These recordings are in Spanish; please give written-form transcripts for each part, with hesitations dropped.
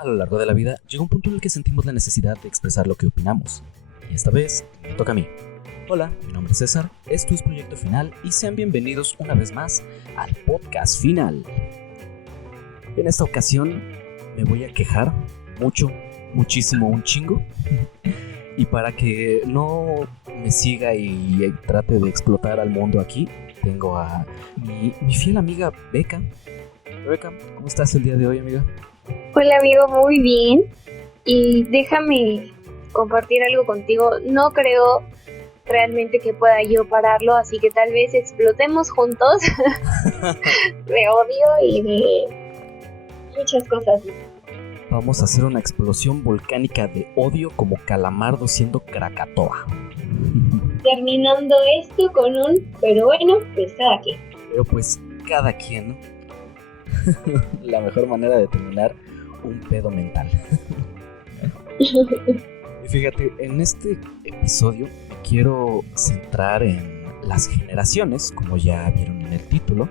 A lo largo de la vida llega un punto en el que sentimos la necesidad de expresar lo que opinamos. Y esta vez me toca a mí. Hola, mi nombre es César, esto es Proyecto Final y sean bienvenidos una vez más al podcast final. En esta ocasión me voy a quejar muchísimo, un chingo. Y para que no me siga y trate de explotar al mundo aquí, tengo a mi fiel amiga Beca. Beca, ¿cómo estás el día de hoy, amiga? Hola amigo, muy bien. Y déjame compartir algo contigo. No creo realmente que pueda yo pararlo, así que tal vez explotemos juntos de odio y de muchas cosas. Vamos a hacer una explosión volcánica de odio como Calamardo siendo Krakatoa. Terminando esto con un, pero bueno, pues cada quien. Pero pues cada quien, ¿no? La mejor manera de terminar un pedo mental. Y fíjate, en este episodio me quiero centrar en las generaciones, como ya vieron en el título.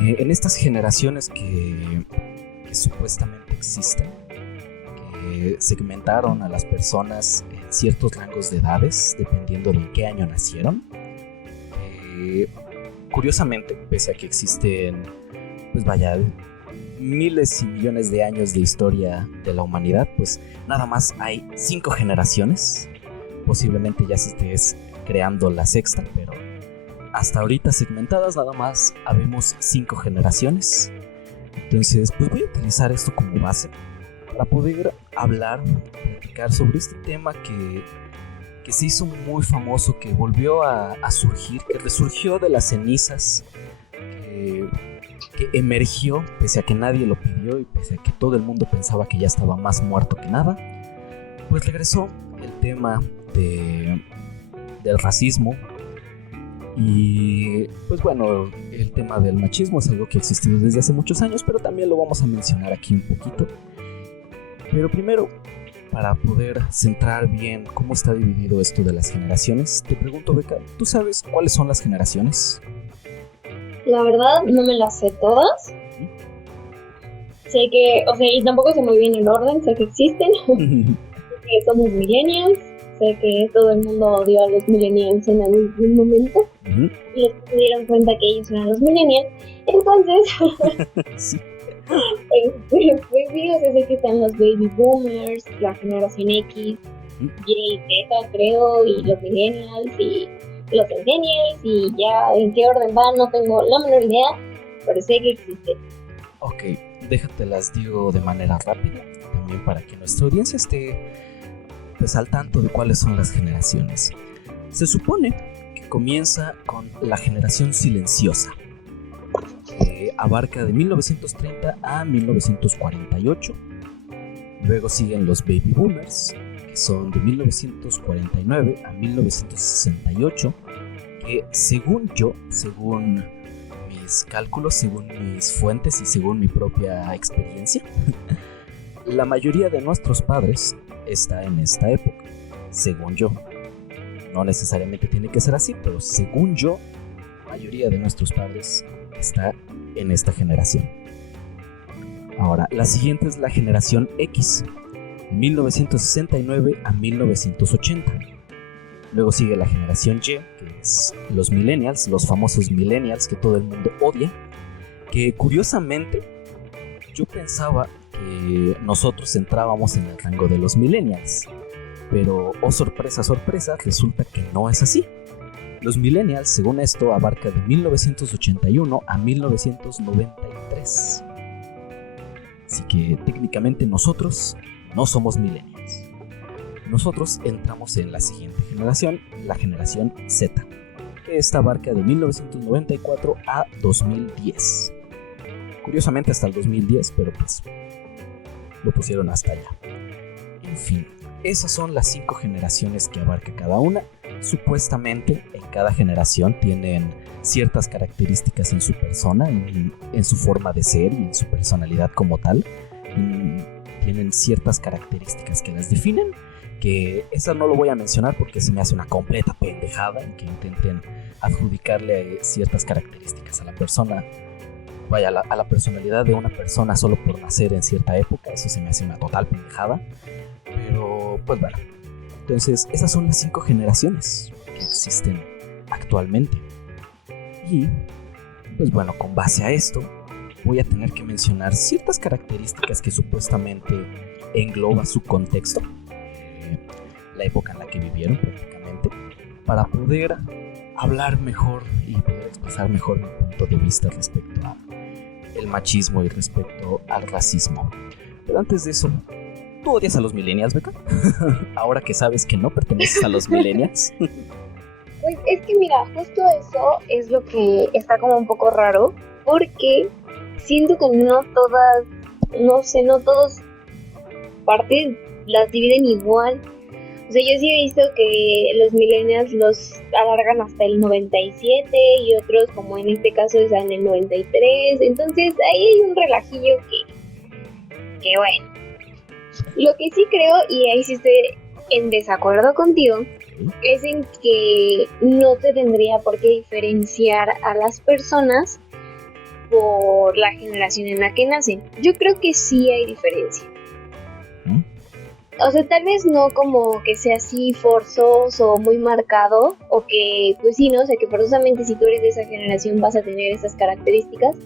En estas generaciones que supuestamente existen, que segmentaron a las personas en ciertos rangos de edades, dependiendo de en qué año nacieron. Curiosamente, pese a que existen, pues vaya, miles y millones de años de historia de la humanidad, pues nada más hay 5 generaciones. Posiblemente ya se estés creando la sexta, pero hasta ahorita segmentadas nada más habemos 5 generaciones. Entonces, pues voy a utilizar esto como base para poder platicar sobre este tema que se hizo muy famoso, que volvió a surgir, que resurgió de las cenizas, que emergió pese a que nadie lo pidió y pese a que todo el mundo pensaba que ya estaba más muerto que nada. Pues regresó el tema del racismo. Y pues bueno, el tema del machismo es algo que ha existido desde hace muchos años, pero también lo vamos a mencionar aquí un poquito. Pero primero, para poder centrar bien cómo está dividido esto de las generaciones, te pregunto, Beca, ¿tú sabes cuáles son las generaciones? La verdad, no me las sé todas. Sé que, y tampoco sé muy bien el orden, sé que existen. Sé que somos millennials. Sé que todo el mundo odió a los millennials en algún momento. Y después se dieron cuenta que ellos eran los millennials. Entonces, sí. Pues sí, sé que están los baby boomers, la generación X, Y, Z, creo, y los millennials, y los centennials, y ya en qué orden van, no tengo la menor idea, pero sé que existen. Ok, déjate las digo de manera rápida, también para que nuestra audiencia esté pues al tanto de cuáles son las generaciones. Se supone que comienza con la generación silenciosa, que abarca de 1930 a 1948. Luego siguen los baby boomers, que son de 1949 a 1968, que según mis cálculos, según mis fuentes y según mi propia experiencia, la mayoría de nuestros padres está en esta época, según yo. No necesariamente tiene que ser así, pero según yo, la mayoría de nuestros padres está en esta generación. Ahora, la siguiente es la generación X, 1969 a 1980. Luego sigue la generación Y, que es los millennials, los famosos millennials que todo el mundo odia, que curiosamente yo pensaba que nosotros entrábamos en el rango de los millennials, pero oh sorpresa, resulta que no es así. Los millennials, según esto, abarca de 1981 a 1993. Así que técnicamente nosotros no somos millennials. Nosotros entramos en la siguiente generación, la generación Z, que esta abarca de 1994 a 2010. Curiosamente hasta el 2010, pero pues lo pusieron hasta allá. En fin, esas son las 5 generaciones que abarca cada una. Supuestamente en cada generación tienen ciertas características en su persona, en su forma de ser y en su personalidad como tal. Tienen ciertas características que las definen, que esa no lo voy a mencionar porque se me hace una completa pendejada en que intenten adjudicarle ciertas características a la persona vaya, a la personalidad de una persona solo por nacer en cierta época. Eso se me hace una total pendejada. Pero, pues bueno. Entonces, esas son las 5 generaciones que existen actualmente. Y, pues bueno, con base a esto, voy a tener que mencionar ciertas características que supuestamente engloba su contexto, la época en la que vivieron prácticamente, para poder hablar mejor y poder expresar mejor mi punto de vista respecto al machismo y respecto al racismo. Pero antes de eso, ¿tú odias a los millennials, Beca? Ahora que sabes que no perteneces a los millennials. Pues es que mira, justo eso es lo que está como un poco raro, porque siento que no todas partes las dividen igual. O sea, yo sí he visto que los millennials los alargan hasta el 97 y otros, como en este caso, están en el 93. Entonces ahí hay un relajillo que bueno. Lo que sí creo, y ahí sí estoy en desacuerdo contigo, es en que no se tendría por qué diferenciar a las personas por la generación en la que nacen. Yo creo que sí hay diferencia. O sea, tal vez no como que sea así forzoso o muy marcado, o que, pues sí, ¿no? O sea, que forzosamente si tú eres de esa generación vas a tener esas características,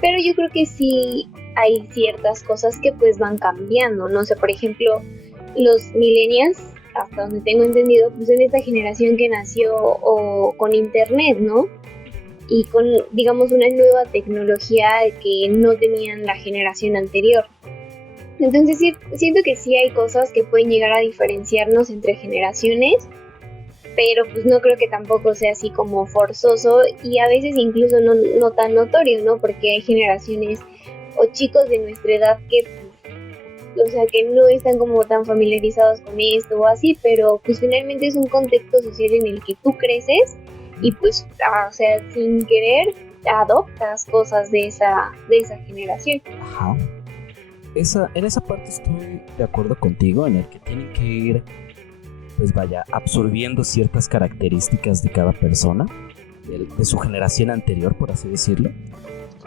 pero yo creo que sí hay ciertas cosas que pues van cambiando, ¿no? O sea, por ejemplo, los millennials, hasta donde tengo entendido, pues en esta generación que nació o con internet, ¿no? Y con, digamos, una nueva tecnología que no tenían la generación anterior. Entonces sí, siento que sí hay cosas que pueden llegar a diferenciarnos entre generaciones, pero pues no creo que tampoco sea así como forzoso y a veces incluso no tan notorio, ¿no? Porque hay generaciones o chicos de nuestra edad que, pues, o sea, que no están como tan familiarizados con esto o así, pero pues finalmente es un contexto social en el que tú creces y pues, o sea, sin querer adoptas cosas de esa generación. Ajá. En esa parte estoy de acuerdo contigo, en el que tienen que ir, pues vaya, absorbiendo ciertas características de cada persona, de su generación anterior, por así decirlo.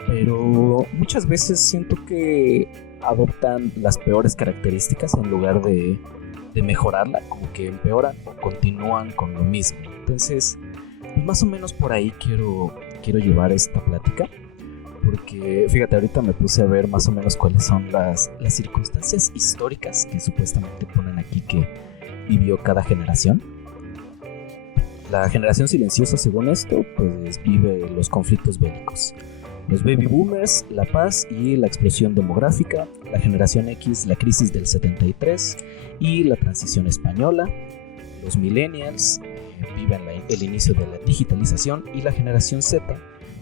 Pero muchas veces siento que adoptan las peores características en lugar de mejorarla, como que empeoran o continúan con lo mismo. Entonces, pues más o menos por ahí quiero llevar esta plática. Porque, fíjate, ahorita me puse a ver más o menos cuáles son las circunstancias históricas que supuestamente ponen aquí que vivió cada generación. La generación silenciosa, según esto, pues vive los conflictos bélicos. Los baby boomers, la paz y la explosión demográfica. La generación X, la crisis del 73 y la transición española. Los millennials viven el inicio de la digitalización. Y la generación Z,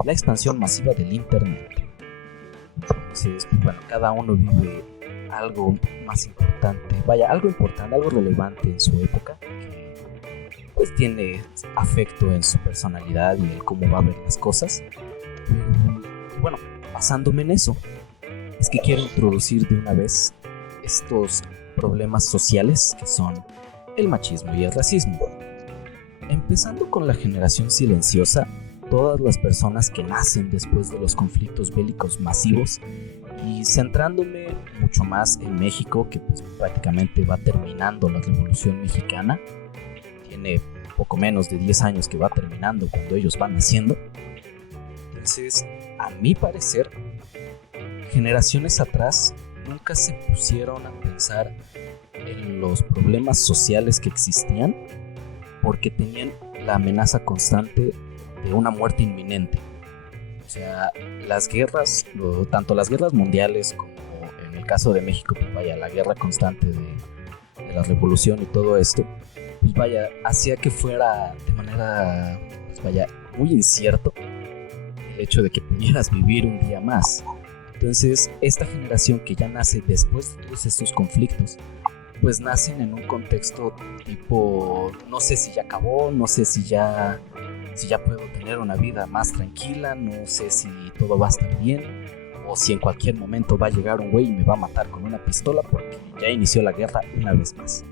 la expansión masiva del internet. Entonces, bueno, cada uno vive algo más importante, algo importante, algo relevante en su época, que pues tiene afecto en su personalidad y en cómo va a ver las cosas. Pero bueno, basándome en eso, es que quiero introducir de una vez estos problemas sociales que son el machismo y el racismo. Empezando con la generación silenciosa, todas las personas que nacen después de los conflictos bélicos masivos, y centrándome mucho más en México, que pues prácticamente va terminando la Revolución Mexicana, tiene poco menos de 10 años que va terminando cuando ellos van naciendo. Entonces, a mi parecer, generaciones atrás nunca se pusieron a pensar en los problemas sociales que existían, porque tenían la amenaza constante de una muerte inminente. O sea, las guerras, tanto las guerras mundiales como en el caso de México, pues vaya, la guerra constante de la revolución y todo esto, pues vaya, hacía que fuera de manera, pues vaya, muy incierto el hecho de que pudieras vivir un día más. Entonces, esta generación que ya nace después de todos estos conflictos, pues nacen en un contexto tipo, no sé si ya acabó, no sé si ya puedo tener una vida más tranquila, no sé si todo va a estar bien, o si en cualquier momento va a llegar un güey y me va a matar con una pistola porque ya inició la guerra una vez más.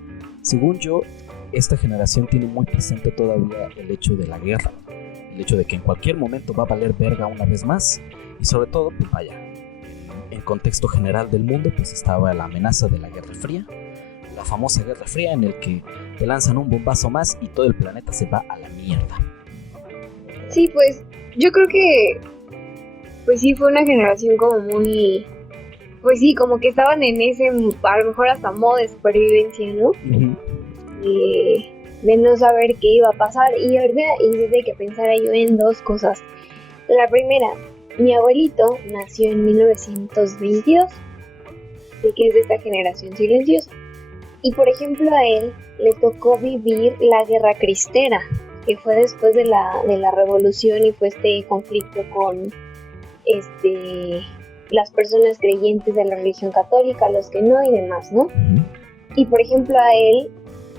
Según yo, esta generación tiene muy presente todavía el hecho de la guerra, el hecho de que en cualquier momento va a valer verga una vez más, Y sobre todo, pues vaya, en contexto general del mundo, pues estaba la amenaza de la Guerra Fría, la famosa Guerra Fría en el que te lanzan un bombazo más y todo el planeta se va a la mierda. Sí, pues yo creo que pues sí fue una generación como muy, pues sí, como que estaban en ese, a lo mejor hasta modo de supervivencia, ¿no? De no saber qué iba a pasar. Y ahorita hice que pensara yo en dos cosas. La primera, mi abuelito nació en 1922, así que es de esta generación silenciosa. Y por ejemplo a él le tocó vivir la Guerra Cristera, que fue después de la revolución y fue este conflicto con las personas creyentes de la religión católica, los que no y demás, ¿no? Y por ejemplo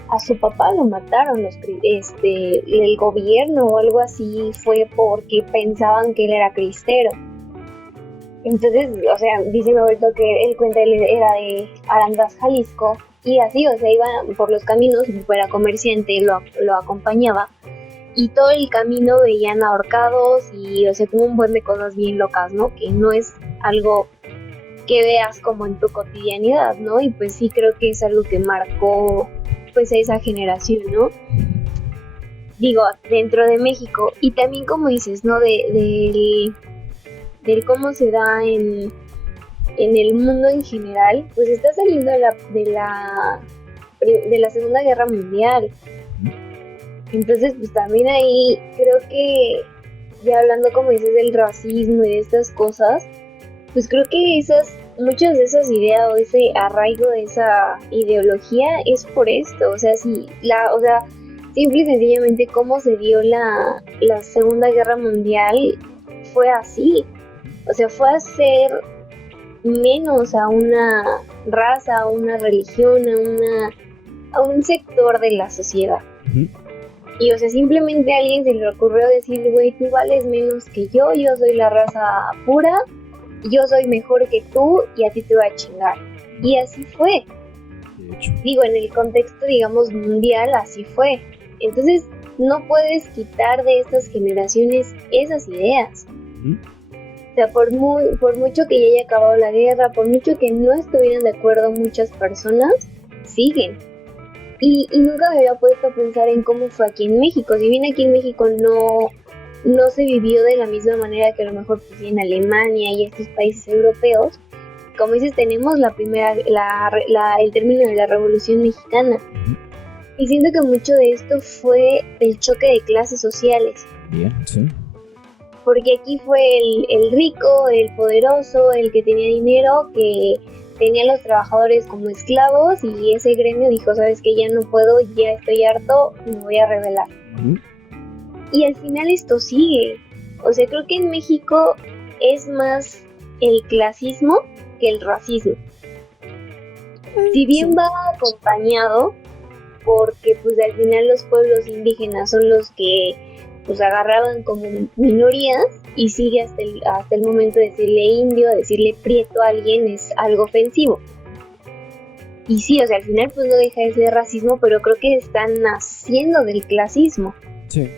a su papá lo mataron el gobierno o algo así, fue porque pensaban que él era cristero. Entonces, o sea, dice mi abuelo que él cuenta, él era de Arandas, Jalisco, y así, o sea, iba por los caminos, fuera comerciante, lo acompañaba, y todo el camino veían ahorcados y, o sea, como un buen de cosas bien locas, ¿no? Que no es algo que veas como en tu cotidianidad, ¿no? Y pues sí creo que es algo que marcó pues a esa generación, ¿no? Digo, dentro de México. Y también como dices, ¿no? Del cómo se da en el mundo en general, pues está saliendo de la Segunda Guerra Mundial. Entonces, pues también ahí creo que, ya hablando como dices del racismo y de estas cosas, pues creo que muchas de esas ideas o ese arraigo de esa ideología es por esto, o sea, simple y sencillamente cómo se dio la Segunda Guerra Mundial fue así, o sea, fue hacer menos a una raza, a una religión, a un sector de la sociedad. Y o sea, simplemente a alguien se le ocurrió decir, güey, tú vales menos que yo soy la raza pura, yo soy mejor que tú y a ti te voy a chingar. Y así fue. De hecho. Digo, en el contexto, digamos, mundial, así fue. Entonces, no puedes quitar de estas generaciones esas ideas. O sea, por mucho que ya haya acabado la guerra, por mucho que no estuvieran de acuerdo muchas personas, siguen. Y nunca me había puesto a pensar en cómo fue aquí en México. Si bien aquí en México no se vivió de la misma manera que a lo mejor pues, en Alemania y estos países europeos, como dices, tenemos el término de la Revolución Mexicana. Y siento que mucho de esto fue el choque de clases sociales. Bien, sí. Porque aquí fue el rico, el poderoso, el que tenía dinero, que tenía a los trabajadores como esclavos, y ese gremio dijo, sabes que ya no puedo, ya estoy harto, me voy a rebelar. Y al final esto sigue. O sea, creo que en México es más el clasismo que el racismo. Si bien va acompañado, porque pues al final los pueblos indígenas son los que pues agarraban como minorías, y sigue hasta el momento de decirle indio, decirle prieto a alguien es algo ofensivo. Y sí, o sea, al final pues no deja de ser racismo, pero creo que están naciendo del clasismo. Sí.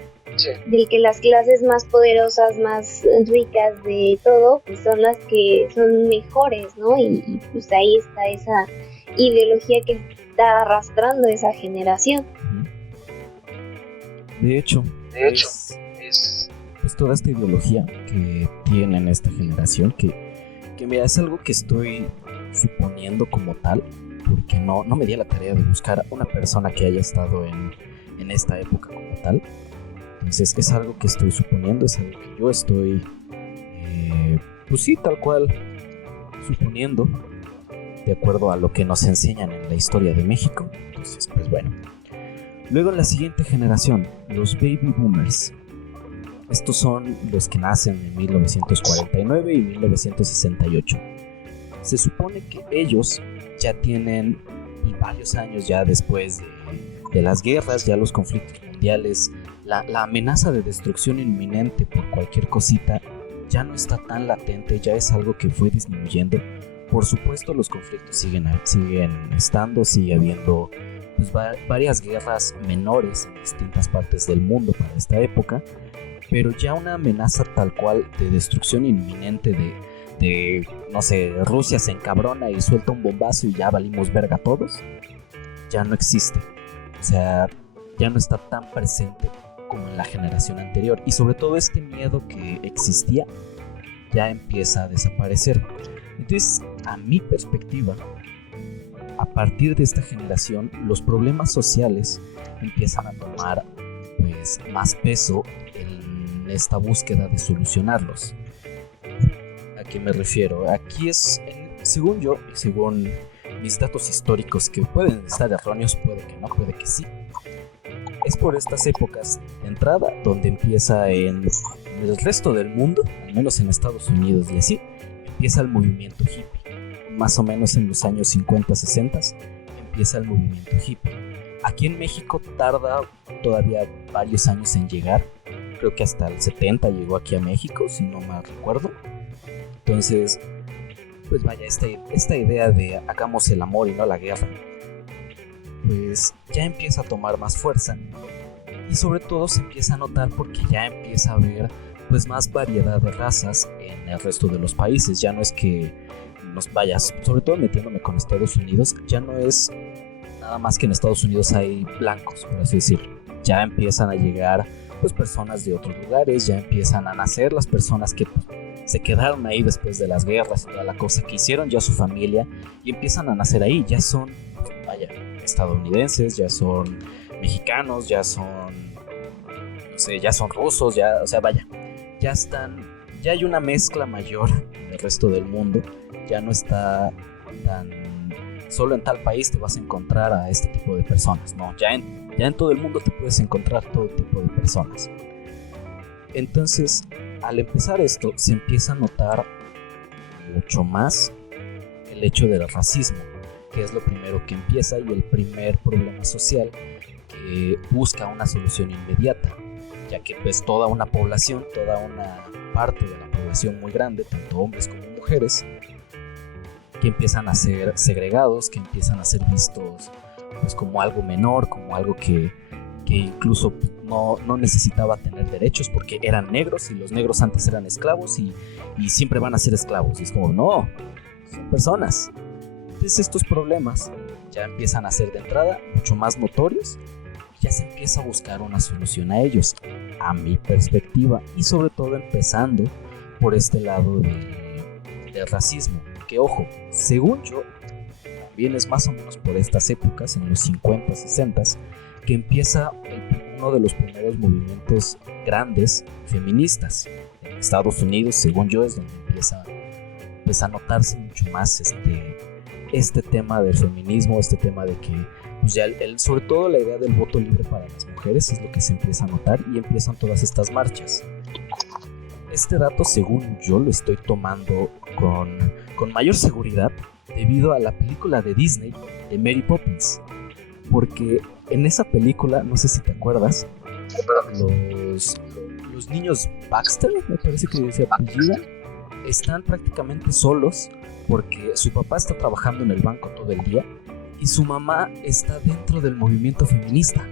Del que las clases más poderosas, más ricas de todo, pues son las que son mejores, ¿no? Y pues ahí está esa ideología que está arrastrando esa generación. De hecho es pues toda esta ideología que tienen esta generación, que mira, es algo que estoy suponiendo como tal, porque no me di a la tarea de buscar a una persona que haya estado en esta época como tal. Entonces es algo que estoy suponiendo, es algo que yo estoy, pues sí, tal cual, suponiendo, de acuerdo a lo que nos enseñan en la historia de México. Entonces, pues bueno. Luego la siguiente generación, los baby boomers. Estos son los que nacen en 1949 y 1968. Se supone que ellos ya tienen varios años ya después de las guerras, ya los conflictos mundiales, la amenaza de destrucción inminente por cualquier cosita ya no está tan latente, ya es algo que fue disminuyendo. Por supuesto los conflictos siguen estando, sigue habiendo pues, varias guerras menores en distintas partes del mundo para esta época, pero ya una amenaza tal cual de destrucción inminente de no sé, Rusia se encabrona y suelta un bombazo y ya valimos verga todos, ya no existe. O sea, ya no está tan presente como en la generación anterior, y sobre todo este miedo que existía ya empieza a desaparecer. Entonces, a mi perspectiva, a partir de esta generación, los problemas sociales empiezan a tomar pues más peso en esta búsqueda de solucionarlos. ¿A qué me refiero? Aquí es, según yo y según mis datos históricos, que pueden estar erróneos, puede que no, puede que sí, es por estas épocas de entrada donde empieza en el resto del mundo, al menos en Estados Unidos y así, empieza el movimiento hippie. Más o menos en los años 50, 60 empieza el movimiento hippie. Aquí en México tarda todavía varios años en llegar, creo que hasta el 70 llegó aquí a México, si no mal recuerdo. Entonces, pues vaya, esta idea de hagamos el amor y no la guerra, pues ya empieza a tomar más fuerza, y sobre todo se empieza a notar porque ya empieza a haber pues más variedad de razas en el resto de los países. Ya no es que nos vayas, sobre todo metiéndome con Estados Unidos, ya no es nada más que en Estados Unidos hay blancos, por así decirlo. Ya empiezan a llegar pues personas de otros lugares, ya empiezan a nacer las personas que pues, se quedaron ahí después de las guerras y toda la cosa, que hicieron ya su familia y empiezan a nacer ahí, ya son, pues, vaya, estadounidenses, ya son mexicanos, ya son, no sé, ya son rusos, ya, o sea, vaya, ya están, ya hay una mezcla mayor en el resto del mundo, ya no está tan, solo en tal país te vas a encontrar a este tipo de personas, no, ya en todo el mundo te puedes encontrar todo tipo de personas. Entonces, al empezar esto, se empieza a notar mucho más el hecho del racismo, que es lo primero que empieza y el primer problema social que busca una solución inmediata, ya que pues toda una población, toda una parte de la población muy grande, tanto hombres como mujeres, que empiezan a ser segregados, que empiezan a ser vistos pues como algo menor, como algo que incluso no necesitaba tener derechos porque eran negros y los negros antes eran esclavos y siempre van a ser esclavos. Y es como, no, son personas. Entonces estos problemas ya empiezan a ser de entrada mucho más notorios y ya se empieza a buscar una solución a ellos, a mi perspectiva, y sobre todo empezando por este lado del racismo, que ojo, según yo, también es más o menos por estas épocas, en los 50, 60, que empieza uno de los primeros movimientos grandes feministas en Estados Unidos. Según yo, es donde empieza a notarse mucho más este tema del feminismo, este tema de que pues ya sobre todo la idea del voto libre para las mujeres es lo que se empieza a notar, y empiezan todas estas marchas. Este dato, según yo, lo estoy tomando con mayor seguridad debido a la película de Disney de Mary Poppins, porque en esa película, no sé si te acuerdas, los niños Baxter, me parece que se apellida, están prácticamente solos porque su papá está trabajando en el banco todo el día y su mamá está dentro del movimiento feminista.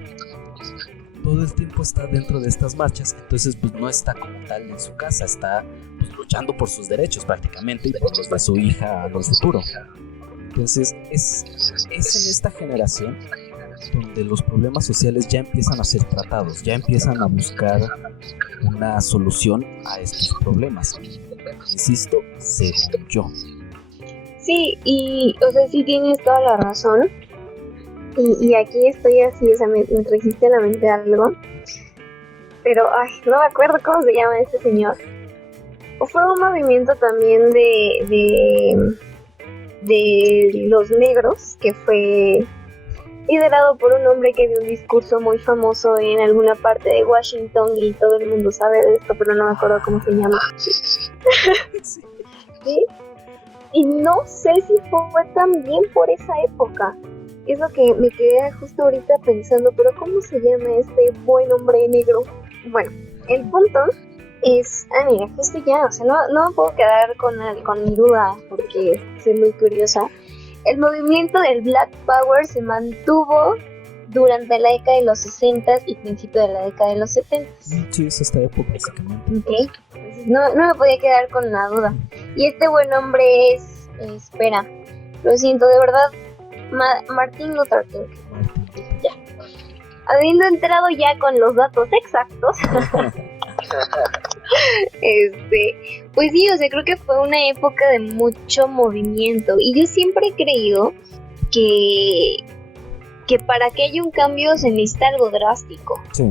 Todo el tiempo está dentro de estas marchas, entonces pues no está como tal en su casa, está pues luchando por sus derechos prácticamente y por los de su hija en el futuro. Entonces es en esta generación donde los problemas sociales ya empiezan a ser tratados, ya empiezan a buscar una solución a estos problemas. Insisto, según yo. Sí, y o sea, sí tienes toda la razón. Y aquí estoy así, o sea, me trajiste a la mente algo. Pero, no me acuerdo cómo se llama este señor. O fue un movimiento también de los negros, que fue liderado por un hombre que dio un discurso muy famoso en alguna parte de Washington y todo el mundo sabe de esto, pero no me acuerdo cómo se llama. Sí. ¿Sí? Y no sé si fue también por esa época. Es lo que me quedé justo ahorita pensando, pero ¿cómo se llama este buen hombre negro? Bueno, el punto es, mira, justo ya, o sea, no me puedo quedar con mi duda porque soy muy curiosa. El movimiento del Black Power se mantuvo durante la década de los 60 y principio de la década de los 70. Sí, es esta época básicamente. Ok, entonces no me podía quedar con la duda. Y este buen hombre es, espera, lo siento, de verdad, Martin Luther King. Ya. Habiendo entrado ya con los datos exactos, pues sí, o sea, creo que fue una época de mucho movimiento. Y yo siempre he creído que para que haya un cambio se necesita algo drástico. Sí.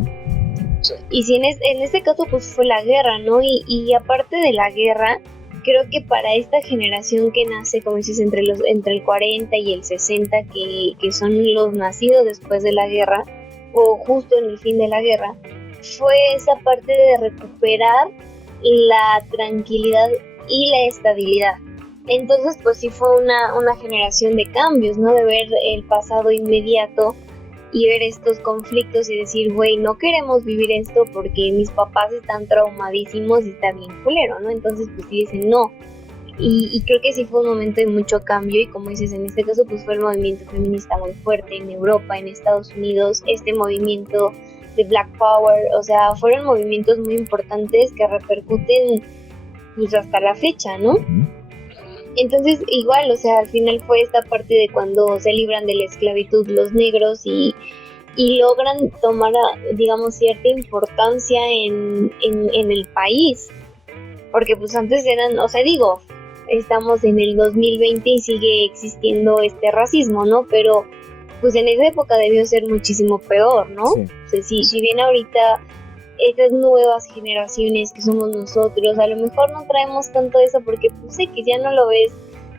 Y si en este caso pues fue la guerra, ¿no? Y aparte de la guerra, creo que para esta generación que nace, como dices, entre el 40 y el 60, que son los nacidos después de la guerra, o justo en el fin de la guerra, fue esa parte de recuperar la tranquilidad y la estabilidad. Entonces pues sí fue una generación de cambios, ¿no? De ver el pasado inmediato y ver estos conflictos y decir, güey, no queremos vivir esto porque mis papás están traumadísimos y está bien culero, ¿no? Entonces pues sí dicen no. Y creo que sí fue un momento de mucho cambio y como dices, en este caso pues fue el movimiento feminista muy fuerte en Europa, en Estados Unidos, este movimiento de Black Power, o sea, fueron movimientos muy importantes que repercuten pues hasta la fecha, ¿no? Entonces igual, o sea, al final fue esta parte de cuando se libran de la esclavitud los negros y logran tomar, digamos, cierta importancia en el país, porque pues antes eran, o sea, digo, estamos en el 2020 y sigue existiendo este racismo, ¿no? Pero pues en esa época debió ser muchísimo peor, ¿no? Sí. O sea, si bien ahorita estas nuevas generaciones que somos nosotros, a lo mejor no traemos tanto eso porque pues sé que ya no lo ves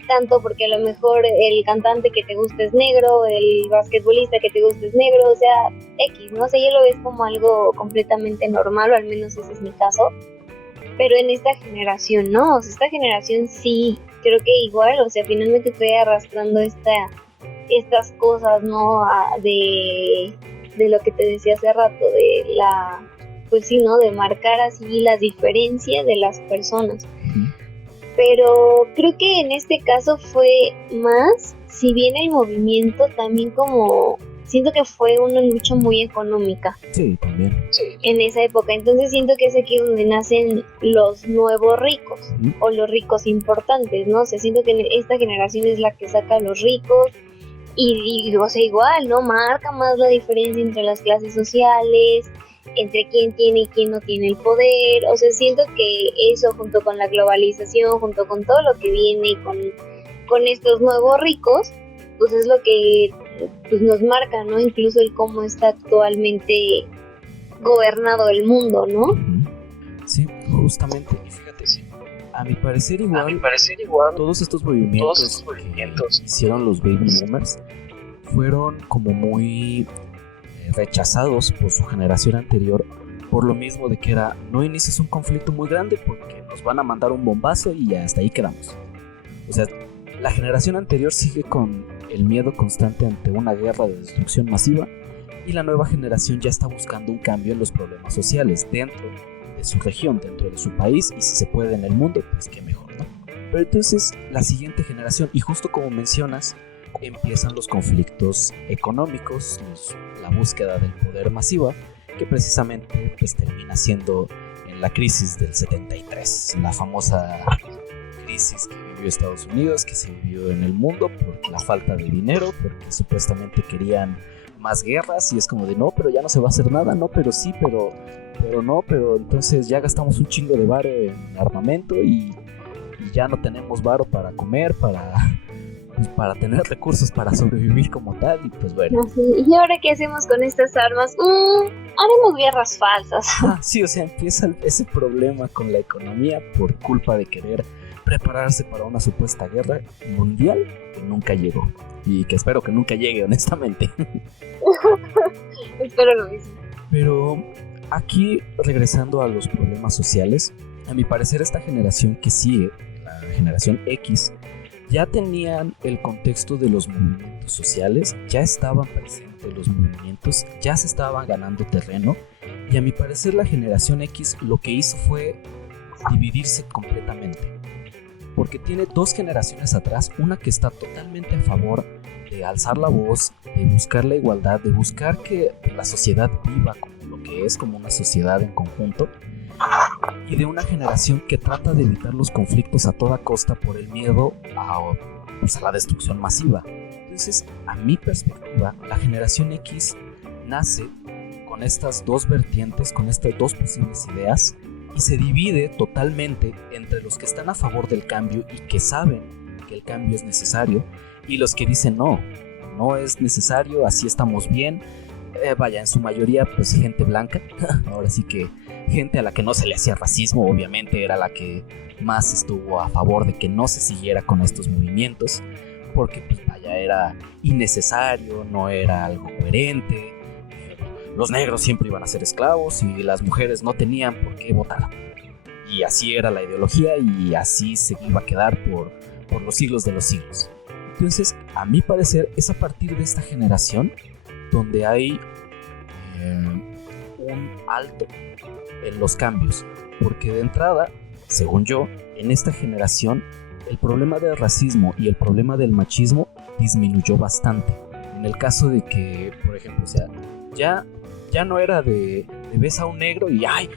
tanto porque a lo mejor el cantante que te gusta es negro, el basquetbolista que te gusta es negro, o sea, X, ¿no? O sea, ya lo ves como algo completamente normal, o al menos ese es mi caso. Pero en esta generación, ¿no? O sea, esta generación sí, creo que igual, o sea, finalmente estoy arrastrando estas cosas, ¿no? De lo que te decía hace rato, de la, pues sí, ¿no? De marcar así las diferencias de las personas. Pero creo que en este caso fue más, si bien el movimiento también como, siento que fue una lucha muy económica. Sí, también. En esa época, entonces siento que es aquí donde nacen los nuevos ricos, o los ricos importantes, ¿no? O sea, siento que esta generación es la que saca a los ricos, y o sea, igual, ¿no? Marca más la diferencia entre las clases sociales, entre quién tiene y quién no tiene el poder. O sea, siento que eso, junto con la globalización, junto con todo lo que viene con estos nuevos ricos, pues es lo que pues nos marca, ¿no? Incluso el cómo está actualmente gobernado el mundo, ¿no? Sí, justamente. Y fíjate, a mi parecer igual, todos estos movimientos que hicieron los baby boomers fueron como muy rechazados por su generación anterior, por lo mismo de que era, no inicies un conflicto muy grande porque nos van a mandar un bombazo y hasta ahí quedamos. O sea, la generación anterior sigue con el miedo constante ante una guerra de destrucción masiva, y la nueva generación ya está buscando un cambio en los problemas sociales dentro de su región, dentro de su país, y si se puede en el mundo, pues qué mejor, ¿no? Pero entonces la siguiente generación, y justo como mencionas, empiezan los conflictos económicos, la búsqueda del poder masiva, que precisamente pues termina siendo en la crisis del 73, la famosa crisis que vivió Estados Unidos, que se vivió en el mundo por la falta de dinero, porque supuestamente querían más guerras, y es como de no, pero ya no se va a hacer nada, no, pero sí, pero no, pero entonces ya gastamos un chingo de varo en armamento y ya no tenemos varo para comer, para tener recursos para sobrevivir como tal, y pues bueno. ¿Y ahora qué hacemos con estas armas? Haremos guerras falsas. Sí, o sea, empieza ese problema con la economía por culpa de querer prepararse para una supuesta guerra mundial que nunca llegó, y que espero que nunca llegue, honestamente. Espero lo mismo. Pero aquí, regresando a los problemas sociales, a mi parecer esta generación que sigue, la generación X, ya tenían el contexto de los movimientos sociales, ya estaban presentes los movimientos, ya se estaban ganando terreno, y a mi parecer la generación X lo que hizo fue dividirse completamente, porque tiene dos generaciones atrás, una que está totalmente a favor de alzar la voz, de buscar la igualdad, de buscar que la sociedad viva como lo que es, como una sociedad en conjunto, y de una generación que trata de evitar los conflictos a toda costa por el miedo a la destrucción masiva. Entonces, a mi perspectiva, la generación X nace con estas dos vertientes, con estas dos posibles ideas, y se divide totalmente entre los que están a favor del cambio y que saben que el cambio es necesario, y los que dicen no es necesario, así estamos bien. En su mayoría pues gente blanca, ahora sí que gente a la que no se le hacía racismo, obviamente era la que más estuvo a favor de que no se siguiera con estos movimientos, porque pues era innecesario, no era algo coherente, los negros siempre iban a ser esclavos y las mujeres no tenían por qué votar, y así era la ideología y así se iba a quedar por los siglos de los siglos. Entonces, a mi parecer, es a partir de esta generación donde hay un alto en los cambios, porque de entrada, según yo, en esta generación el problema del racismo y el problema del machismo disminuyó bastante. En el caso de que, por ejemplo, ya no era de ves a un negro y ¡ay!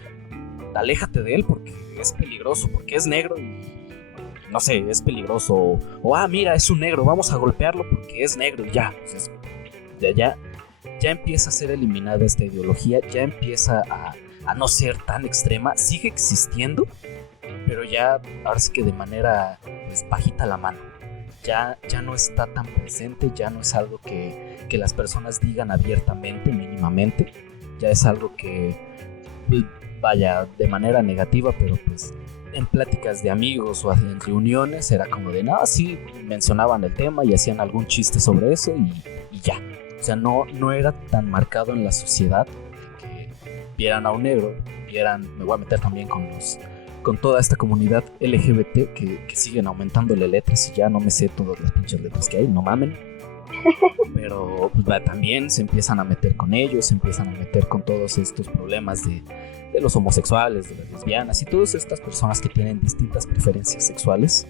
Aléjate de él porque es peligroso, porque es negro y no sé, es peligroso, o mira, es un negro, vamos a golpearlo porque es negro y ya. Pues ya empieza a ser eliminada esta ideología, ya empieza a no ser tan extrema, sigue existiendo, pero ya ahora sí que de manera pues bajita la mano. Ya no está tan presente, ya no es algo que las personas digan abiertamente, mínimamente, ya es algo que de manera negativa, pero pues en pláticas de amigos o en reuniones era como de nada, sí, mencionaban el tema y hacían algún chiste sobre eso y ya. O sea, no era tan marcado en la sociedad que vieran a un negro, me voy a meter también con toda esta comunidad LGBT que siguen aumentándole letras y ya no me sé todas las pinches letras que hay, no mamen. Pero pues, también se empiezan a meter con ellos, se empiezan a meter con todos estos problemas de los homosexuales, de las lesbianas y todas estas personas que tienen distintas preferencias sexuales.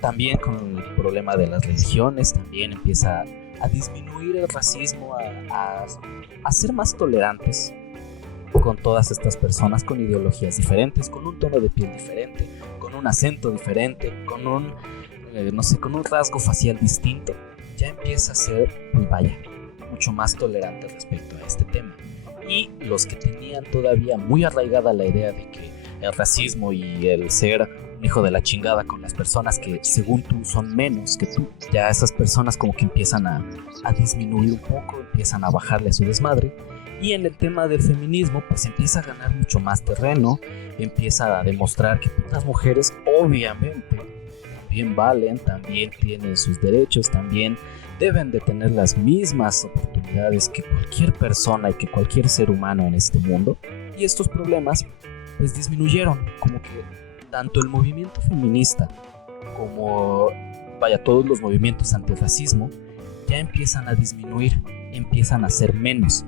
También con el problema de las religiones, también empieza a disminuir el racismo, a ser más tolerantes con todas estas personas con ideologías diferentes, con un tono de piel diferente, con un acento diferente, con un rasgo facial distinto. Ya empieza a ser, mucho más tolerante respecto a este tema. Y los que tenían todavía muy arraigada la idea de que el racismo y el ser un hijo de la chingada con las personas que según tú son menos que tú, ya esas personas como que empiezan a disminuir un poco, empiezan a bajarle a su desmadre. Y en el tema del feminismo pues empieza a ganar mucho más terreno, empieza a demostrar que las mujeres obviamente también valen, también tienen sus derechos, también deben de tener las mismas oportunidades que cualquier persona y que cualquier ser humano en este mundo. Y estos problemas pues disminuyeron, como que tanto el movimiento feminista como todos los movimientos antirracismo ya empiezan a disminuir, empiezan a ser menos,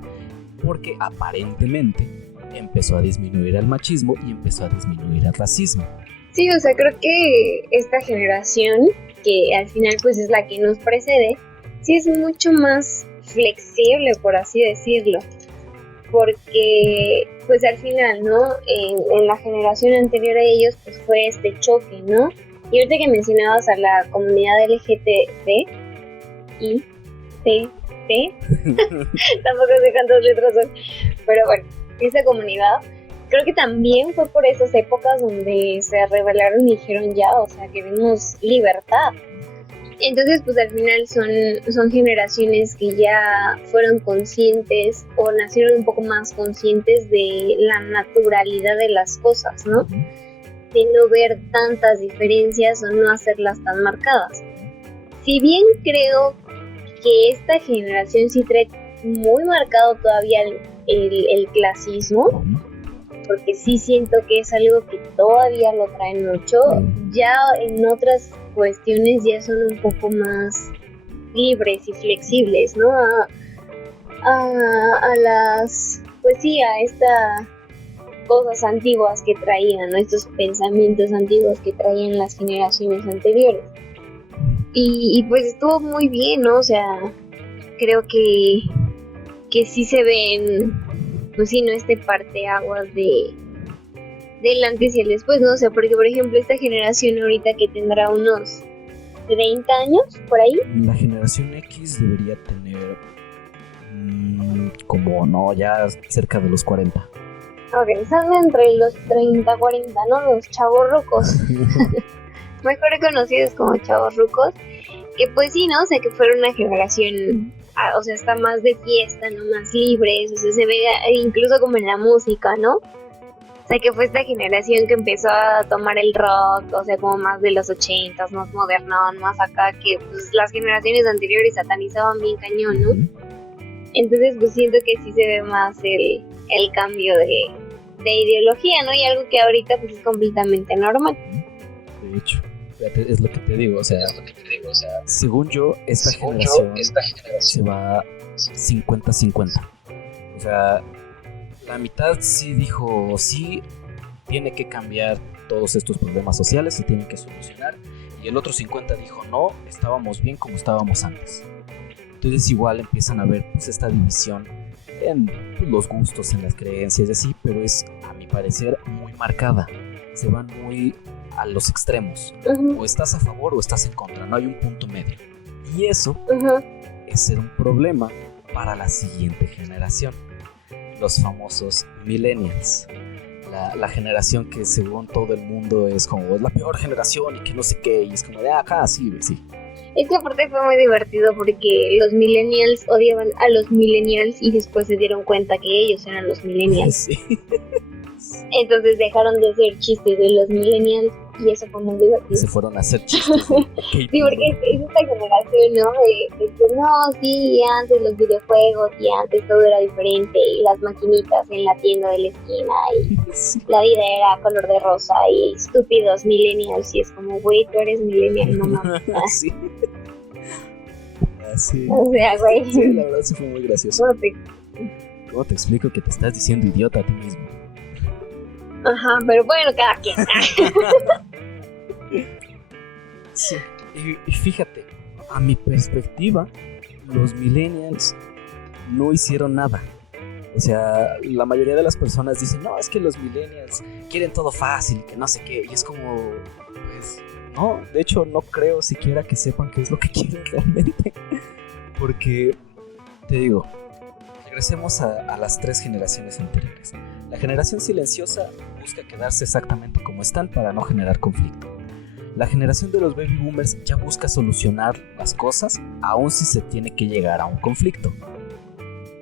porque aparentemente empezó a disminuir el machismo y empezó a disminuir el racismo. Sí, o sea, creo que esta generación, que al final pues es la que nos precede, sí es mucho más flexible, por así decirlo, porque pues al final, ¿no? En la generación anterior a ellos pues fue este choque, ¿no? Y ahorita que mencionabas a la comunidad LGTB y tampoco sé cuántas letras son, pero bueno, esa comunidad creo que también fue por esas épocas donde se rebelaron y dijeron ya, o sea, queremos libertad. Entonces, pues al final son generaciones que ya fueron conscientes o nacieron un poco más conscientes de la naturalidad de las cosas, ¿no? De no ver tantas diferencias o no hacerlas tan marcadas. Si bien creo que esta generación sí trae muy marcado todavía el clasismo, porque sí siento que es algo que todavía lo traen mucho, ya en otras cuestiones ya son un poco más libres y flexibles, ¿no? A las, pues sí, a estas cosas antiguas que traían, ¿no? Estos pensamientos antiguos que traían las generaciones anteriores. Y pues estuvo muy bien, ¿no? O sea, creo que sí se ven, pues sí, ¿no? Parteaguas del antes y el después, ¿no? O sea, porque por ejemplo esta generación ahorita que tendrá unos 30 años, por ahí. La generación X debería tener como, no, ya cerca de los 40. Ok, están entre los 30 y 40, ¿no? Los chavorrucos. Mejor conocidos como chavorrucos. Que pues sí, ¿no? O sea, que fueron una generación, o sea, está más de fiesta, ¿no? Más libres, o sea, se ve incluso como en la música, ¿no? O sea, que fue esta generación que empezó a tomar el rock, o sea, como más de los 80s, más modernón, más acá, que pues las generaciones anteriores satanizaban bien cañón, ¿no? Entonces, pues siento que sí se ve más el cambio de ideología, ¿no? Y algo que ahorita pues es completamente normal. De hecho, fíjate, es lo que te digo, o sea, según yo, esta generación se va 50-50. O sea, la mitad sí dijo, sí, tiene que cambiar todos estos problemas sociales, se tienen que solucionar. Y el otro 50 dijo, no, estábamos bien como estábamos antes. Entonces igual empiezan a ver pues esta división en pues, los gustos, en las creencias y así, pero es, a mi parecer, muy marcada. Se van muy a los extremos. O estás a favor o estás en contra, no hay un punto medio. Y eso es ser un problema para la siguiente generación. Los famosos millennials. La generación que según todo el mundo es como es la peor generación y que no sé qué, y es como de acá, sí. Es que aparte fue muy divertido porque los millennials odiaban a los millennials y después se dieron cuenta que ellos eran los millennials. Sí. Entonces dejaron de hacer chistes de los millennials y eso fue muy divertido. Se fueron a hacer chistes. Sí, porque es esta generación, ¿no? De que no, sí, antes los videojuegos y antes todo era diferente y las maquinitas en la tienda de la esquina y la vida era color de rosa y estúpidos millennials y es como, güey, tú eres millennial, no mames. Sí. Así. O sea, güey. Sí, la verdad sí fue muy gracioso. ¿Cómo te explico que te estás diciendo idiota a ti mismo? Ajá, pero bueno, cada quien. Sí, y fíjate, a mi perspectiva, los millennials no hicieron nada. O sea, la mayoría de las personas dicen, no, es que los millennials quieren todo fácil, que no sé qué, y es como, pues, no, de hecho no creo siquiera que sepan qué es lo que quieren realmente. Porque, te digo, regresemos a las 3 generaciones anteriores. La generación silenciosa busca quedarse exactamente como están para no generar conflicto. La generación de los baby boomers ya busca solucionar las cosas, aun si se tiene que llegar a un conflicto.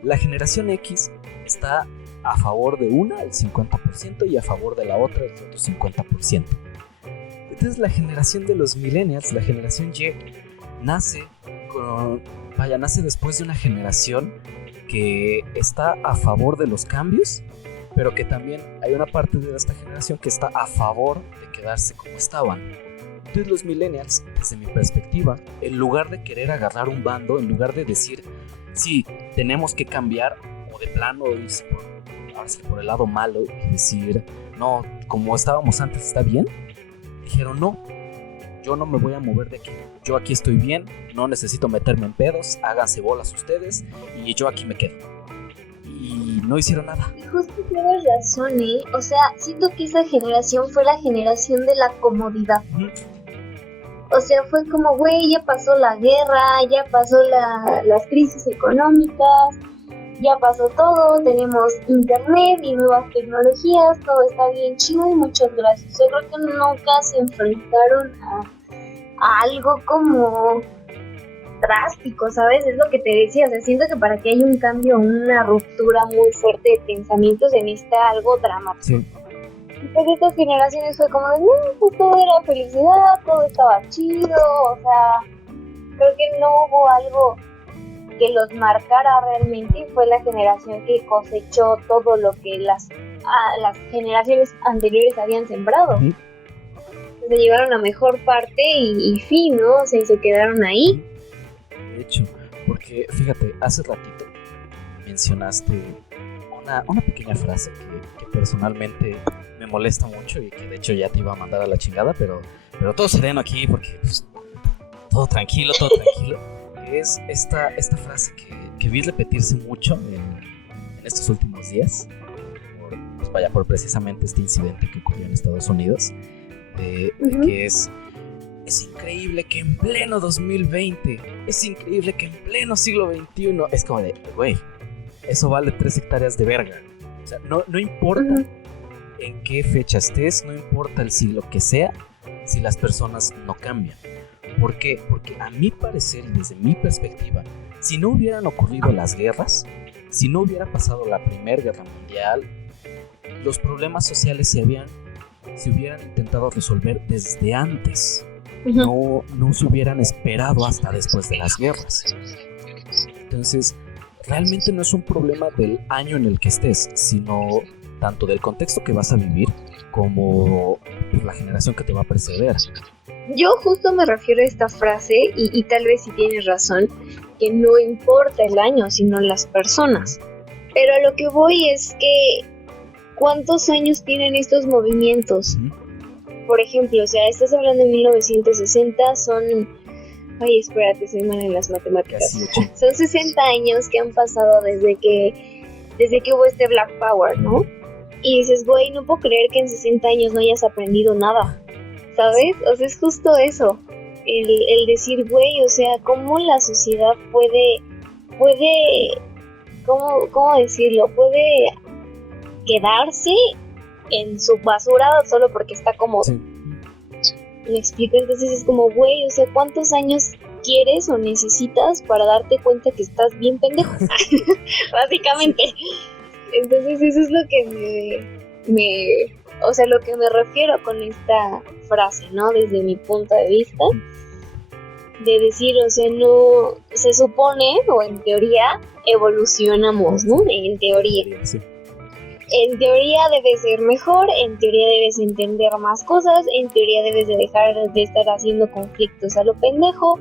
La generación X está a favor de una, el 50%, y a favor de la otra, el otro 50%. Entonces la generación de los millennials, la generación Y, nace después de una generación que está a favor de los cambios, pero que también hay una parte de esta generación que está a favor de quedarse como estaban. Entonces los millennials, desde mi perspectiva, en lugar de querer agarrar un bando, en lugar de decir, sí, tenemos que cambiar, o de plano irse por el lado malo y decir, no, como estábamos antes está bien, dijeron, no, yo no me voy a mover de aquí, yo aquí estoy bien, no necesito meterme en pedos, háganse bolas ustedes y yo aquí me quedo. Y no hicieron nada. Justo tienes razón, ¿eh? O sea, siento que esa generación fue la generación de la comodidad. O sea, fue como, güey, ya pasó la guerra, ya pasó las crisis económicas, ya pasó todo, tenemos internet y nuevas tecnologías, todo está bien chido y muchas gracias. Yo creo que nunca se enfrentaron a algo como drástico, ¿sabes? Es lo que te decía, o sea, siento que para que haya un cambio, una ruptura muy fuerte de pensamientos, se necesita algo dramático. Sí. Pues estas generaciones fue como de, no, pues todo era felicidad, todo estaba chido, o sea, creo que no hubo algo que los marcara realmente, fue la generación que cosechó todo lo que las generaciones anteriores habían sembrado. Se llevaron a mejor parte y fin, ¿no? O sea, se quedaron ahí. De hecho, porque fíjate, hace ratito mencionaste una pequeña frase que personalmente me molesta mucho y que de hecho ya te iba a mandar a la chingada, pero todo sereno aquí porque pues, todo tranquilo, todo tranquilo. Es esta frase que vi repetirse mucho en estos últimos días, por precisamente este incidente que ocurrió en Estados Unidos, de que es increíble que en pleno 2020, es increíble que en pleno siglo XXI, es como de, güey, eso vale 3 hectáreas de verga. O sea, no importa en qué fecha estés, no importa el siglo que sea, si las personas no cambian. ¿Por qué? Porque a mi parecer y desde mi perspectiva, si no hubieran ocurrido las guerras, si no hubiera pasado la Primera Guerra Mundial, los problemas sociales se hubieran intentado resolver desde antes. No se hubieran esperado hasta después de las guerras. Entonces, realmente no es un problema del año en el que estés, sino tanto del contexto que vas a vivir como la generación que te va a preceder. Yo justo me refiero a esta frase, y tal vez si tienes razón, que no importa el año, sino las personas. Pero a lo que voy es que, ¿cuántos años tienen estos movimientos? Por ejemplo, o sea, estás hablando de 1960, son... Ay, espérate, soy mala en las matemáticas. Son 60 años que han pasado desde que hubo este Black Power, ¿no? Y dices, güey, no puedo creer que en 60 años no hayas aprendido nada, ¿sabes? O sea, es justo eso, el decir, güey, o sea, cómo la sociedad puede, ¿cómo decirlo? Puede quedarse en su basura solo porque está cómodo. Sí. ¿Me explico? Entonces es como, güey, o sea, ¿cuántos años quieres o necesitas para darte cuenta que estás bien pendejo? Básicamente. Entonces eso es lo que o sea, lo que me refiero con esta frase, ¿no? Desde mi punto de vista, de decir, o sea, no, se supone, o en teoría, evolucionamos, ¿no? En teoría. Sí. En teoría debes ser mejor, en teoría debes entender más cosas, en teoría debes de dejar de estar haciendo conflictos a lo pendejo,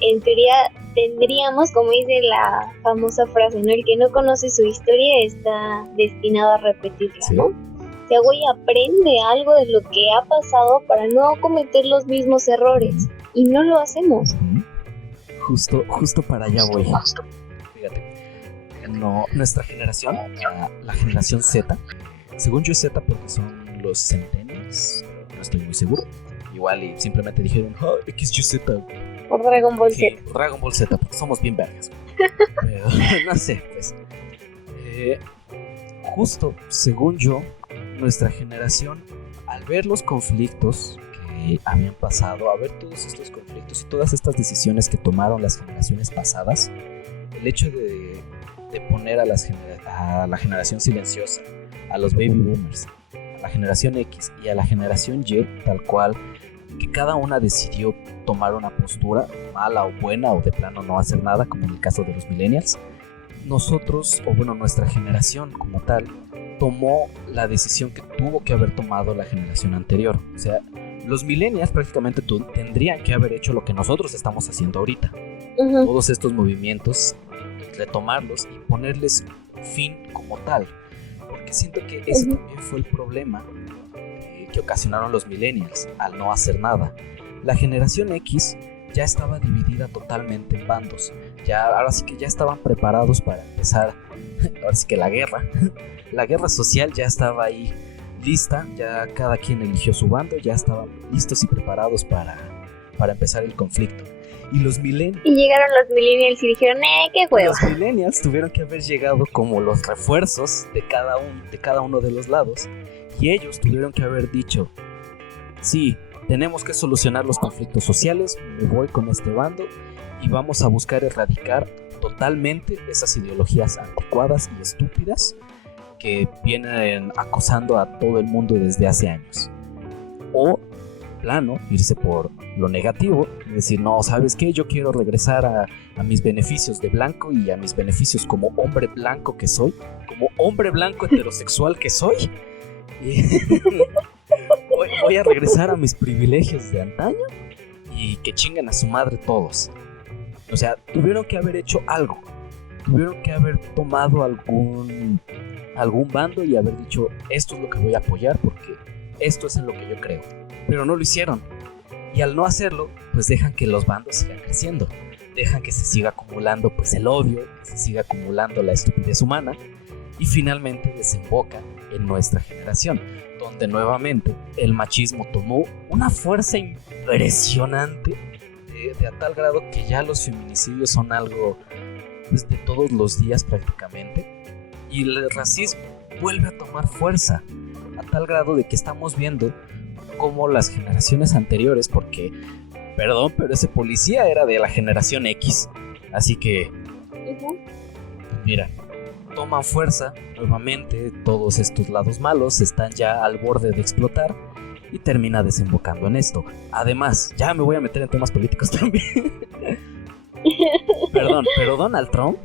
en teoría tendríamos, como dice la famosa frase, ¿no? El que no conoce su historia está destinado a repetirla, ¿no? O sea, güey, aprende algo de lo que ha pasado para no cometer los mismos errores, y no lo hacemos. Justo para allá voy. Fíjate. No, nuestra generación, la generación Z, según yo es Z porque son los centennials, no estoy muy seguro. Igual y simplemente dijeron, XYZ. Por Dragon Ball Z. Por Dragon Ball Z, porque somos bien vergas. Pero, no sé, pues. Justo, según yo, nuestra generación, al ver los conflictos que habían pasado, a ver todos estos conflictos y todas estas decisiones que tomaron las generaciones pasadas, el hecho de poner a la generación silenciosa, a los baby boomers, a la generación X y a la generación Y, tal cual, que cada una decidió tomar una postura, mala o buena, o de plano no hacer nada, como en el caso de los millennials. Nosotros, o bueno, nuestra generación como tal, tomó la decisión que tuvo que haber tomado la generación anterior. O sea, los millennials prácticamente tendrían que haber hecho lo que nosotros estamos haciendo ahorita. Todos estos movimientos, retomarlos y ponerles fin como tal, porque siento que ese también fue el problema que ocasionaron los millennials al no hacer nada. La generación X ya estaba dividida totalmente en bandos, ahora sí que ya estaban preparados para empezar, ahora sí que la guerra social ya estaba ahí lista, ya cada quien eligió su bando, ya estaban listos y preparados para empezar el conflicto. Y llegaron los millennials y dijeron, qué huevo. Los millennials tuvieron que haber llegado como los refuerzos de cada uno de los lados. Y ellos tuvieron que haber dicho, sí, tenemos que solucionar los conflictos sociales, me voy con este bando y vamos a buscar erradicar totalmente esas ideologías anticuadas y estúpidas que vienen acosando a todo el mundo desde hace años. O plano, irse por lo negativo, decir, no, ¿sabes qué? Yo quiero regresar a mis beneficios de blanco y a mis beneficios como hombre blanco que soy, como hombre blanco heterosexual que soy. Voy a regresar a mis privilegios de antaño y que chinguen a su madre todos. O sea, tuvieron que haber hecho algo, tuvieron que haber tomado algún bando y haber dicho, esto es lo que voy a apoyar porque esto es en lo que yo creo. Pero no lo hicieron. Y al no hacerlo, pues dejan que los bandos sigan creciendo, dejan que se siga acumulando pues el odio, que se siga acumulando la estupidez humana, y finalmente desemboca en nuestra generación, donde nuevamente el machismo tomó una fuerza impresionante de a tal grado que ya los feminicidios son algo pues, de todos los días prácticamente, y el racismo vuelve a tomar fuerza a tal grado de que estamos viendo como las generaciones anteriores, porque perdón, pero ese policía era de la generación X, así que mira, toman fuerza nuevamente, todos estos lados malos están ya al borde de explotar y termina desembocando en esto. Además, ya me voy a meter en temas políticos también. Perdón, pero Donald Trump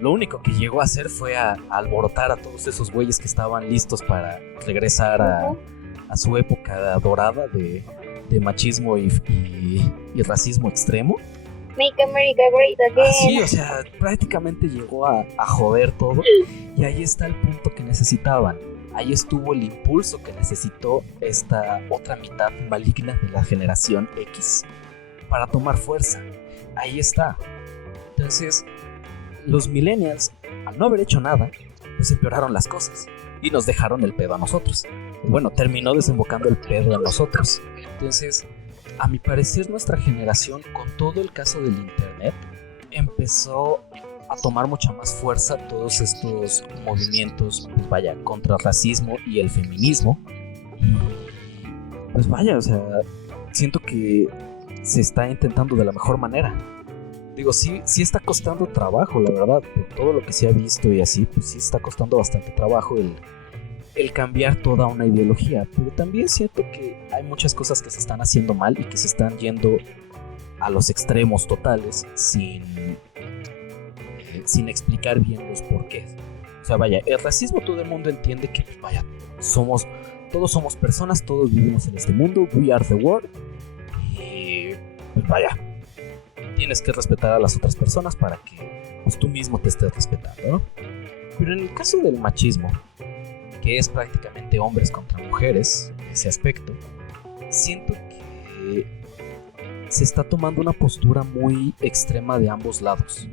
lo único que llegó a hacer fue a alborotar a todos esos güeyes que estaban listos para regresar a su época dorada de machismo y racismo extremo. Make America Great Again. Sí, o sea, prácticamente llegó a joder todo. Y ahí está el punto que necesitaban. Ahí estuvo el impulso que necesitó esta otra mitad maligna de la generación X para tomar fuerza. Ahí está. Entonces, los millennials, al no haber hecho nada, pues empeoraron las cosas y nos dejaron el pedo a nosotros. Bueno, terminó desembocando el pedo en nosotros. Entonces, a mi parecer, nuestra generación, con todo el caso del internet, empezó a tomar mucha más fuerza todos estos movimientos, pues vaya, contra el racismo y el feminismo. Y pues vaya, o sea, siento que se está intentando de la mejor manera. Digo, sí está costando trabajo, la verdad, por todo lo que se ha visto y así, pues sí está costando bastante trabajo el cambiar toda una ideología, pero también siento que hay muchas cosas que se están haciendo mal y que se están yendo a los extremos totales sin explicar bien los porqués. O sea, vaya, el racismo todo el mundo entiende que, pues vaya, todos somos personas, todos vivimos en este mundo, we are the world, y pues vaya, tienes que respetar a las otras personas para que pues, tú mismo te estés respetando, ¿no? Pero en el caso del machismo, que es prácticamente hombres contra mujeres, ese aspecto, siento que se está tomando una postura muy extrema de ambos lados.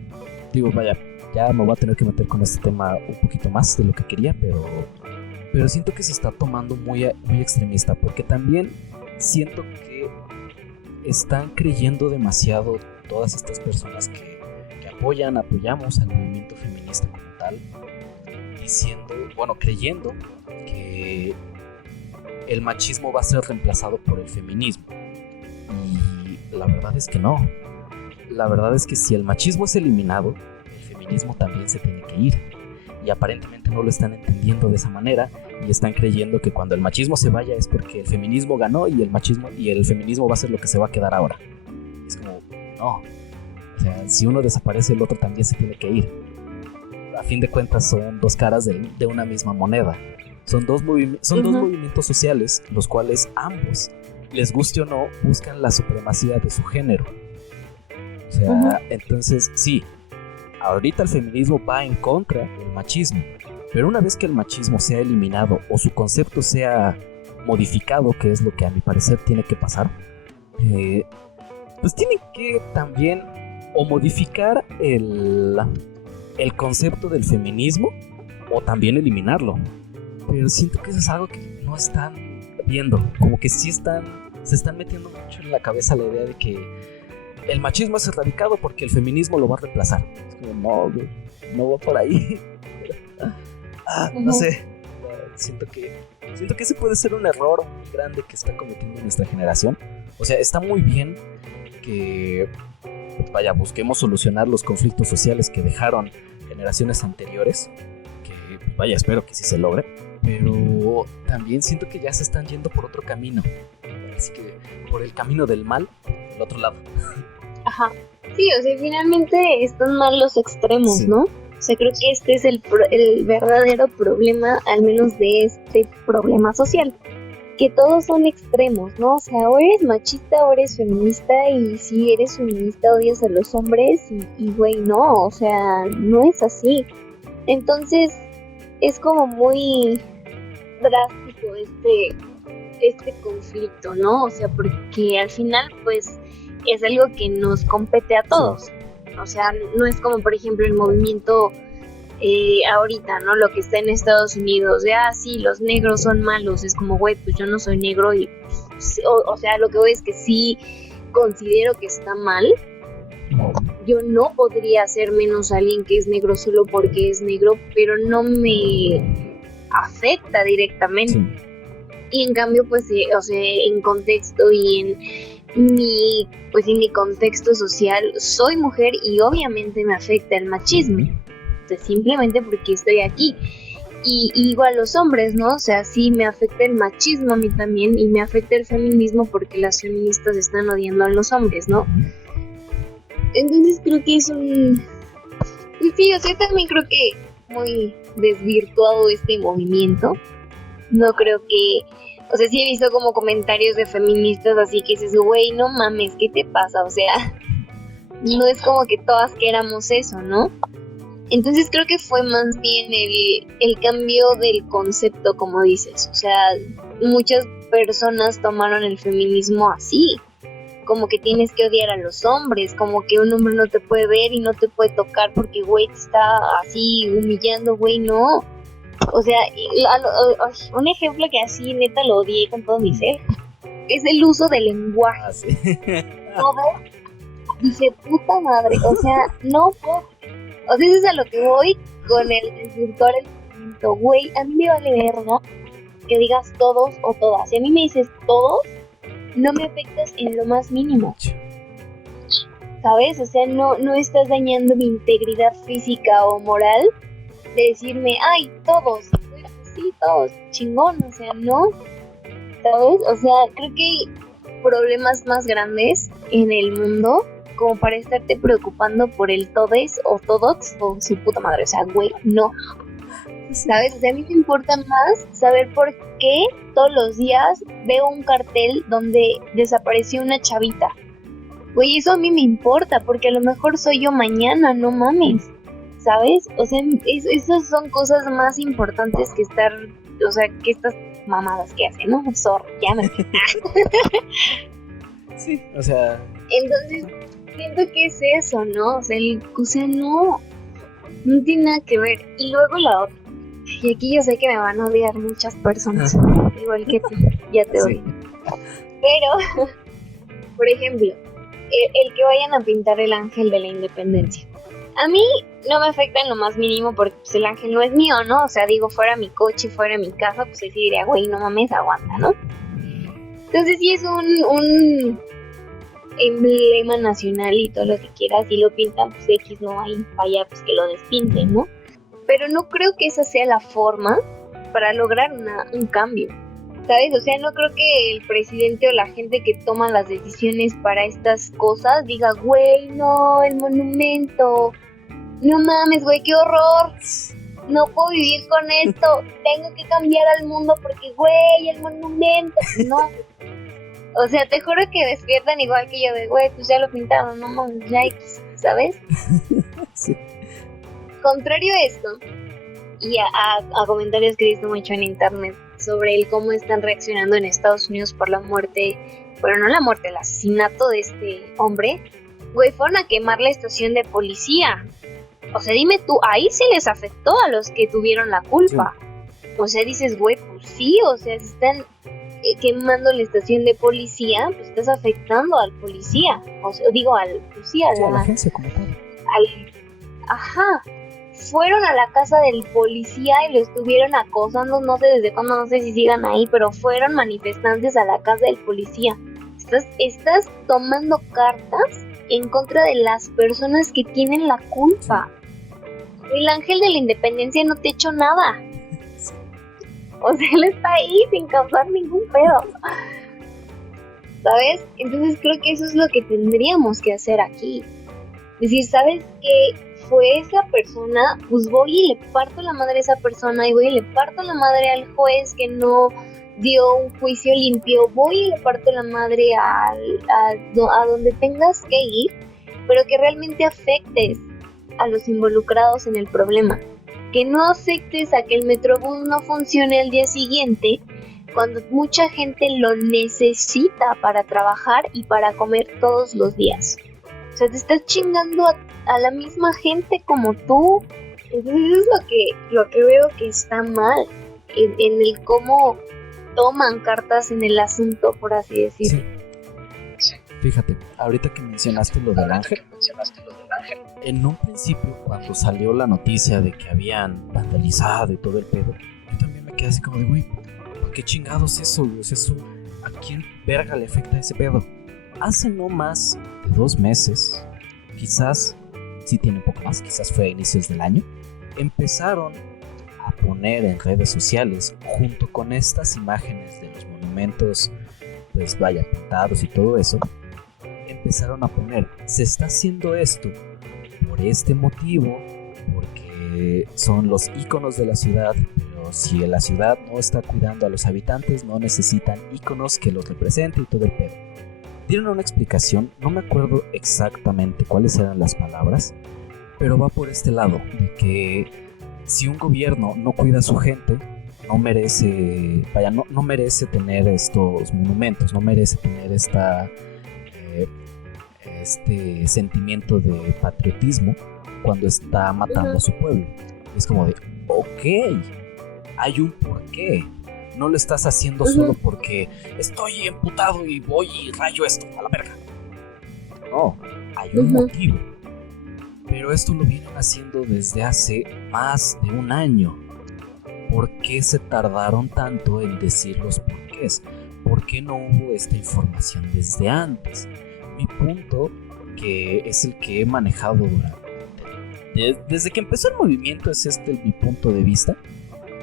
Digo, vaya, ya me voy a tener que meter con este tema un poquito más de lo que quería, pero siento que se está tomando muy extremista, porque también siento que están creyendo demasiado todas estas personas que apoyamos al movimiento feminista como tal, creyendo que el machismo va a ser reemplazado por el feminismo. Y la verdad es que no. La verdad es que si el machismo es eliminado, el feminismo también se tiene que ir. Y aparentemente no lo están entendiendo de esa manera y están creyendo que cuando el machismo se vaya es porque el feminismo ganó y el feminismo va a ser lo que se va a quedar ahora. Es como, no. O sea, si uno desaparece, el otro también se tiene que ir. A fin de cuentas son dos caras de una misma moneda. Son dos movimientos sociales, los cuales ambos, les guste o no, buscan la supremacía de su género. O sea, entonces sí, ahorita el feminismo va en contra del machismo, pero una vez que el machismo sea eliminado o su concepto sea modificado, que es lo que a mi parecer tiene que pasar, pues tienen que también o modificar el concepto del feminismo o también eliminarlo. Pero siento que eso es algo que no están viendo, como que sí se están metiendo mucho en la cabeza la idea de que el machismo es erradicado porque el feminismo lo va a reemplazar. Es como, no va por ahí. No sé, siento que ese puede ser un error muy grande que está cometiendo nuestra generación. O sea, está muy bien que vaya, busquemos solucionar los conflictos sociales que dejaron generaciones anteriores, que vaya, espero que sí se logre, pero también siento que ya se están yendo por otro camino, así que por el camino del mal, el otro lado. Ajá, sí, o sea, finalmente están mal los extremos, sí. ¿No? O sea, creo que este es el verdadero problema, al menos de este problema social, que todos son extremos, ¿no? O sea, o eres machista o eres feminista, y si eres feminista odias a los hombres y güey, no, o sea, no es así. Entonces, es como muy drástico este conflicto, ¿no? O sea, porque al final, pues, es algo que nos compete a todos. O sea, no es como, por ejemplo, el movimiento ahorita, ¿no? Lo que está en Estados Unidos, de, sí, los negros son malos. Es como, güey, pues yo no soy negro y, pues, o sea, lo que voy es que sí considero que está mal. Yo no podría hacer menos a alguien que es negro solo porque es negro, pero no me afecta directamente. Sí. Y en cambio, pues, o sea, en contexto y en mi contexto social, soy mujer y obviamente me afecta el machismo. O sea, simplemente porque estoy aquí. Y igual los hombres, ¿no? O sea, sí me afecta el machismo a mí también y me afecta el feminismo porque las feministas están odiando a los hombres, ¿no? Entonces creo que es un... Sí, o sea, también creo que muy desvirtuado este movimiento. No creo que... O sea, sí he visto como comentarios de feministas así que dices, güey, no mames, ¿qué te pasa? O sea, no es como que todas queramos eso, ¿no? Entonces creo que fue más bien el cambio del concepto, como dices. O sea, muchas personas tomaron el feminismo así. Como que tienes que odiar a los hombres, como que un hombre no te puede ver y no te puede tocar porque, güey, te está así humillando, güey, no. O sea, un ejemplo que así neta lo odié con todo mi ser es el uso del lenguaje. ¿Sí? Todo, dije, puta madre, o sea, no puedo. O sea, eso es a lo que voy con el desvirtuar el movimiento, güey, a mí me vale verga que digas todos o todas. Si a mí me dices todos, no me afectas en lo más mínimo, ¿sabes? O sea, no estás dañando mi integridad física o moral de decirme, ay, todos, sí, todos, chingón, o sea, no, ¿sabes? O sea, creo que hay problemas más grandes en el mundo como para estarte preocupando por el todes o todox o su puta madre, o sea, güey, no, ¿sabes? O sea, a mí me importa más saber por qué todos los días veo un cartel donde desapareció una chavita. Güey, eso a mí me importa, porque a lo mejor soy yo mañana, no mames, ¿sabes? O sea, esas son cosas más importantes que estar, o sea, que estas mamadas que hacen, ¿no? Ya me... Sí, o sea... Entonces, siento que es eso, ¿no? O sea, no tiene nada que ver. Y luego la otra. Y aquí yo sé que me van a odiar muchas personas, igual que tú, ya te odio. Pero, por ejemplo, el que vayan a pintar el ángel de la independencia. A mí no me afecta en lo más mínimo porque pues, el ángel no es mío, ¿no? O sea, digo, fuera mi coche, fuera mi casa, pues ahí sí diría, güey, no mames, aguanta, ¿no? Entonces sí es un emblema nacional y todo lo que quieras, y lo pintan, pues X, no hay falla, pues que lo despinten, ¿no? Pero no creo que esa sea la forma para lograr un cambio, ¿sabes? O sea, no creo que el presidente o la gente que toma las decisiones para estas cosas diga, güey, no, el monumento, no mames, güey, qué horror, no puedo vivir con esto, tengo que cambiar al mundo porque, güey, el monumento, no. O sea, te juro que despiertan igual que yo de, güey, pues ya lo pintaron, no mames, ya, ¿sabes? Sí. Contrario a esto, y a comentarios que he visto mucho en internet sobre el cómo están reaccionando en Estados Unidos por la muerte, bueno, no la muerte, el asesinato de este hombre, güey, fueron a quemar la estación de policía. O sea, dime tú, ahí se les afectó a los que tuvieron la culpa. Sí. O sea, dices, güey, pues sí, o sea, si están quemando la estación de policía, pues estás afectando al policía, o sea, digo, pues sí, a la agencia como tal. Ajá. Fueron a la casa del policía y lo estuvieron acosando, no sé desde cuándo, no sé si sigan ahí, pero fueron manifestantes a la casa del policía. Estás tomando cartas en contra de las personas que tienen la culpa. El ángel de la independencia no te ha hecho nada. O sea, él está ahí sin causar ningún pedo, ¿sabes? Entonces creo que eso es lo que tendríamos que hacer aquí. Decir, ¿sabes qué? Fue esa persona, pues voy y le parto la madre a esa persona y voy y le parto la madre al juez que no dio un juicio limpio, voy y le parto la madre a donde tengas que ir, pero que realmente afectes a los involucrados en el problema. Que no afectes a que el Metrobús no funcione al día siguiente cuando mucha gente lo necesita para trabajar y para comer todos los días. O sea, te estás chingando a la misma gente como tú. Entonces eso es lo que veo que está mal en el cómo toman cartas en el asunto, por así decirlo. Sí. Fíjate, ahorita que mencionaste lo del ángel, en un principio cuando salió la noticia de que habían vandalizado y todo el pedo, yo también me quedé así como de, güey, ¿por qué chingados eso, güey? O sea, eso, ¿a quién verga le afecta ese pedo? Hace no más de 2 meses, quizás, sí tiene un poco más, quizás fue a inicios del año, empezaron a poner en redes sociales, junto con estas imágenes de los monumentos, pues vaya, pintados y todo eso, empezaron a poner, se está haciendo esto por este motivo, porque son los íconos de la ciudad, pero si la ciudad no está cuidando a los habitantes, no necesitan íconos que los representen y todo el pedo. Dieron una explicación, no me acuerdo exactamente cuáles eran las palabras, pero va por este lado, de que si un gobierno no cuida a su gente, no merece, no merece tener estos monumentos, no merece tener este sentimiento de patriotismo cuando está matando a su pueblo. Es como de, ok, hay un porqué. No lo estás haciendo solo porque estoy emputado y voy y rayo esto a la verga. No, hay un motivo. Pero esto lo vienen haciendo desde hace más de 1 año. ¿Por qué se tardaron tanto en decir los porqués? ¿Por qué no hubo esta información desde antes? Mi punto, que es el que he manejado desde que empezó el movimiento, es mi punto de vista,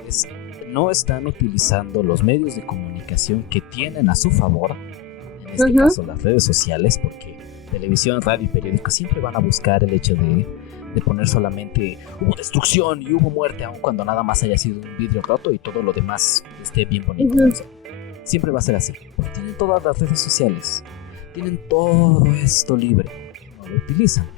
es no están utilizando los medios de comunicación que tienen a su favor, en este caso las redes sociales, porque televisión, radio y periódico siempre van a buscar el hecho de poner solamente hubo destrucción y hubo muerte, aun cuando nada más haya sido un vidrio roto y todo lo demás esté bien bonito. O sea, siempre va a ser así, porque tienen todas las redes sociales, tienen todo esto libre, no lo utilizan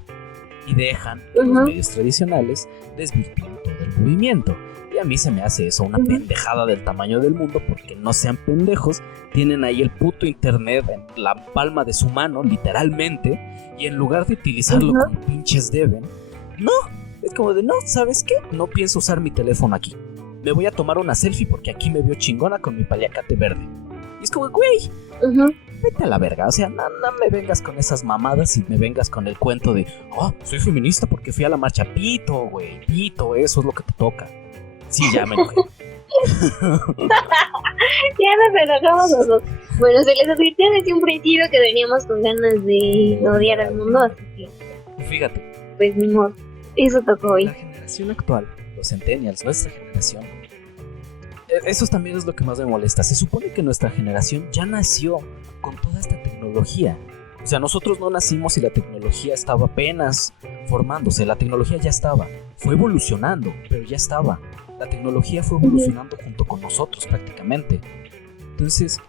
y dejan que los medios tradicionales desvirtúen todo el movimiento. Y a mí se me hace eso una pendejada del tamaño del mundo, porque no sean pendejos, tienen ahí el puto internet en la palma de su mano, literalmente, y en lugar de utilizarlo como pinches deben, no, es como de, no, ¿sabes qué? No pienso usar mi teléfono aquí. Me voy a tomar una selfie porque aquí me veo chingona con mi paliacate verde. Y es como, güey, vete a la verga, o sea, no me vengas con esas mamadas y me vengas con el cuento de, soy feminista porque fui a la marcha. Pito, güey, pito, eso es lo que te toca. Sí, ya me enojé. Ya nos enojamos los dos. Bueno, se les advirtió desde un principio que veníamos con ganas de odiar al mundo, así que... Fíjate. Pues ni modo, eso tocó hoy. La generación actual, los centennials, nuestra generación, eso también es lo que más me molesta. Se supone que nuestra generación ya nació con toda esta tecnología. O sea, nosotros no nacimos y la tecnología estaba apenas formándose. La tecnología ya estaba, fue evolucionando, pero ya estaba. La tecnología fue evolucionando junto con nosotros prácticamente. Entonces,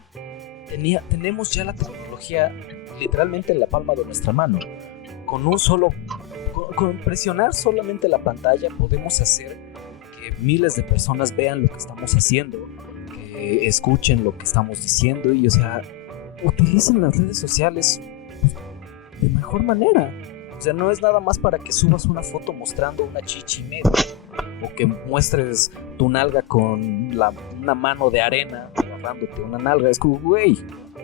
tenemos ya la tecnología literalmente en la palma de nuestra mano. Con presionar solamente la pantalla podemos hacer que miles de personas vean lo que estamos haciendo, que escuchen lo que estamos diciendo y, o sea, utilicen las redes sociales de mejor manera. O sea, no es nada más para que subas una foto mostrando una chichi media o que muestres tu nalga con una mano de arena agarrándote una nalga. Es como, güey,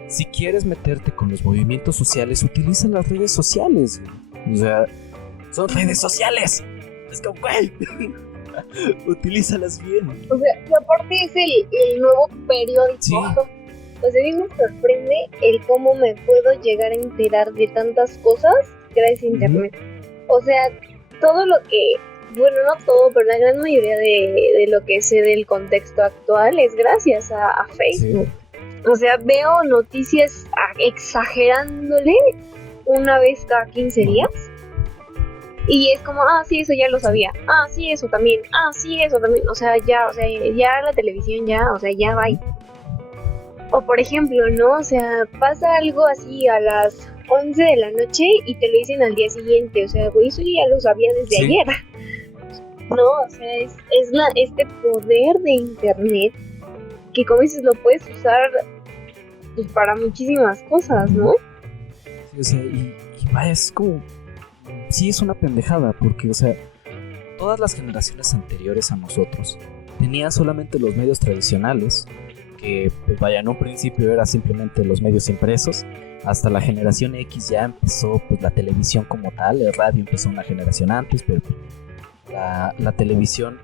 si quieres meterte con los movimientos sociales, utiliza las redes sociales. O sea, son redes sociales. Es como, güey, utilízalas bien. O sea, y aparte es el nuevo periódico. Sí. O sea, a mí me sorprende el cómo me puedo llegar a enterar de tantas cosas gracias a internet. O sea, todo lo que, bueno, no todo, pero la gran mayoría de lo que sé del contexto actual es gracias a Facebook. Sí. O sea, veo noticias exagerándole una vez cada 15 días. Y es como, sí, eso ya lo sabía. Sí, eso también. Sí, eso también. O sea, ya la televisión ya va. O por ejemplo, ¿no? O sea, pasa algo así a las 11 de la noche y te lo dicen al día siguiente. O sea, güey, eso ya lo sabía desde ayer. No, o sea, este poder de internet que como dices, lo puedes usar pues, para muchísimas cosas, ¿no? Sí, o sea, y vaya, es como... Sí, es una pendejada, porque, o sea, todas las generaciones anteriores a nosotros tenían solamente los medios tradicionales, que, pues vaya, en un principio era simplemente los medios impresos. Hasta la generación X ya empezó pues la televisión como tal. El radio empezó una generación antes, pero la televisión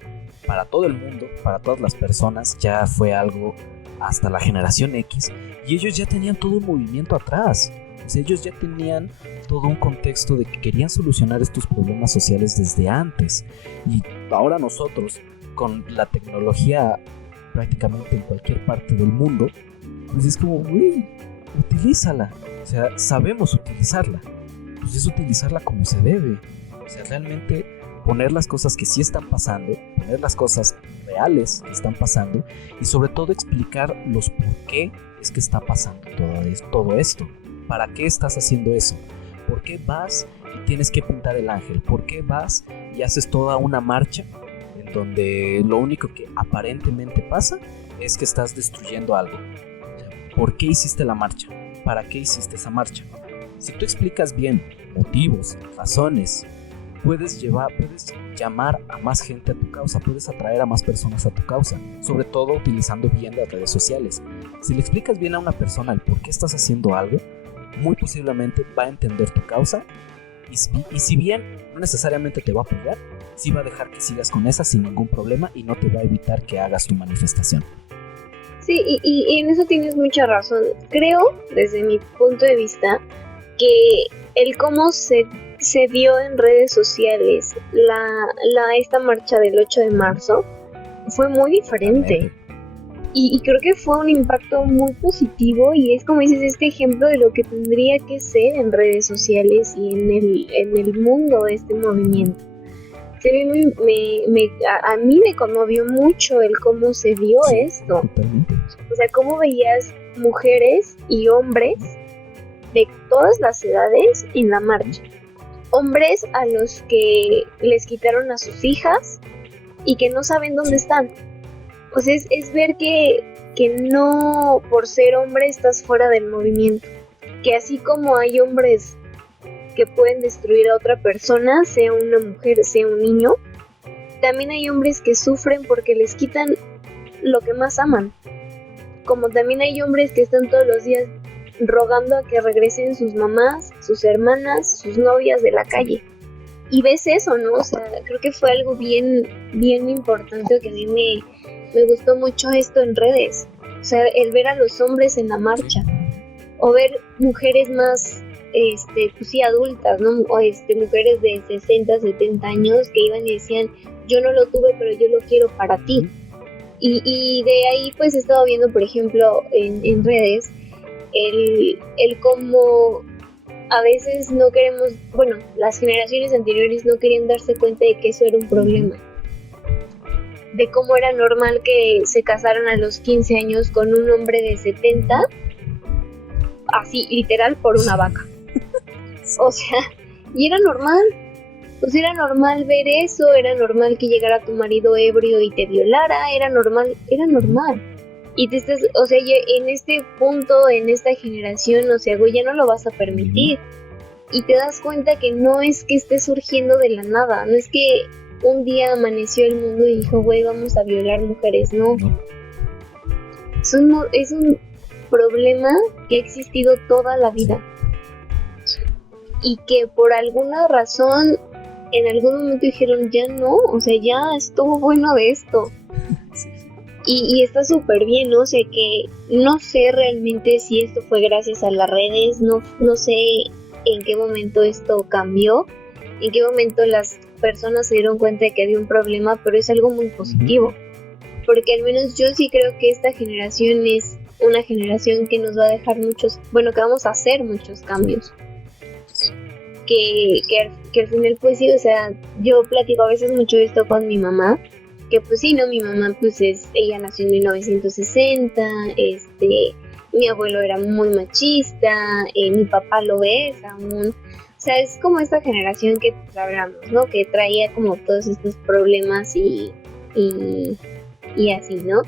para todo el mundo, para todas las personas, ya fue algo hasta la generación X. Y ellos ya tenían todo un movimiento atrás. O sea, ellos ya tenían todo un contexto de que querían solucionar estos problemas sociales desde antes. Y ahora nosotros, con la tecnología prácticamente en cualquier parte del mundo, pues es como, güey, utilízala. O sea, sabemos utilizarla. Pues es utilizarla como se debe. O sea, realmente poner las cosas que sí están pasando, poner las cosas reales que están pasando, y sobre todo explicar los por qué es que está pasando todo esto. ¿Para qué estás haciendo eso? ¿Por qué vas y tienes que pintar el ángel? ¿Por qué vas y haces toda una marcha en donde lo único que aparentemente pasa es que estás destruyendo algo? ¿Por qué hiciste la marcha? ¿Para qué hiciste esa marcha? Si tú explicas bien motivos, razones, puedes llamar a más gente a tu causa, puedes atraer a más personas a tu causa, sobre todo utilizando bien las redes sociales. Si le explicas bien a una persona el por qué estás haciendo algo, muy posiblemente va a entender tu causa, y si bien no necesariamente te va a apoyar, sí va a dejar que sigas con esa sin ningún problema y no te va a evitar que hagas tu manifestación. Sí, y en eso tienes mucha razón. Creo, desde mi punto de vista, que el cómo se dio en redes sociales esta marcha del 8 de marzo fue muy diferente. Y creo que fue un impacto muy positivo, y es como dices, este ejemplo de lo que tendría que ser en redes sociales y en el mundo de este movimiento. A mí me conmovió mucho el cómo se vio esto. Totalmente. O sea, cómo veías mujeres y hombres de todas las edades en la marcha. Hombres a los que les quitaron a sus hijas y que no saben dónde están. Pues es ver que no por ser hombre estás fuera del movimiento. Que así como hay hombres que pueden destruir a otra persona, sea una mujer, sea un niño, también hay hombres que sufren porque les quitan lo que más aman. Como también hay hombres que están todos los días rogando a que regresen sus mamás, sus hermanas, sus novias de la calle. Y ves eso, ¿no? O sea, creo que fue algo bien importante, que a mí me gustó mucho esto en redes. O sea, el ver a los hombres en la marcha, o ver mujeres más, pues sí, adultas, ¿no? O mujeres de 60, 70 años que iban y decían, yo no lo tuve, pero yo lo quiero para ti. Y de ahí pues he estado viendo, por ejemplo, en redes, el cómo a veces no queremos, bueno, las generaciones anteriores no querían darse cuenta de que eso era un problema. De cómo era normal que se casaran a los 15 años con un hombre de 70, así, literal, por una vaca. O sea, y era normal. Pues era normal ver eso, era normal que llegara tu marido ebrio y te violara, era normal. Y te estás, o sea, en este punto, en esta generación, o sea, güey, ya no lo vas a permitir. Y te das cuenta que no es que esté surgiendo de la nada, no es que un día amaneció el mundo y dijo, güey, vamos a violar mujeres, no. Es un problema que ha existido toda la vida. Y que por alguna razón en algún momento dijeron, ya no, o sea, ya estuvo bueno de esto. Y está súper bien, ¿no? O sea, que no sé realmente si esto fue gracias a las redes, no sé en qué momento esto cambió, en qué momento las personas se dieron cuenta de que había un problema, pero es algo muy positivo. Porque al menos yo sí creo que esta generación es una generación que nos va a dejar que vamos a hacer muchos cambios. Que al final, pues sí, o sea, yo platico a veces mucho esto con mi mamá, que pues sí, ¿no? Mi mamá, pues ella nació en 1960, mi abuelo era muy machista, mi papá lo es aún. O sea, es como esta generación que pues, hablamos, ¿no? Que traía como todos estos problemas y así, ¿no?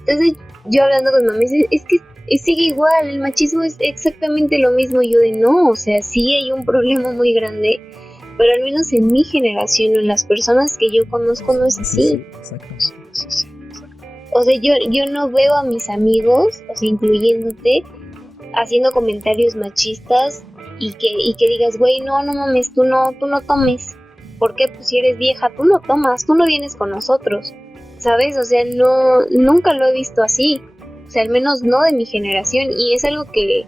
Entonces, yo hablando con mamá, es que sigue igual, el machismo es exactamente lo mismo. Y yo de no, o sea, sí hay un problema muy grande, pero al menos en mi generación o en las personas que yo conozco no es así. Sí, o sea, yo no veo a mis amigos, o sea, incluyéndote, haciendo comentarios machistas y que digas, güey, no mames, tú no tomes. ¿Por qué? Pues si eres vieja, tú no tomas, tú no vienes con nosotros, ¿sabes? O sea, nunca lo he visto así. O sea, al menos no de mi generación, y es algo que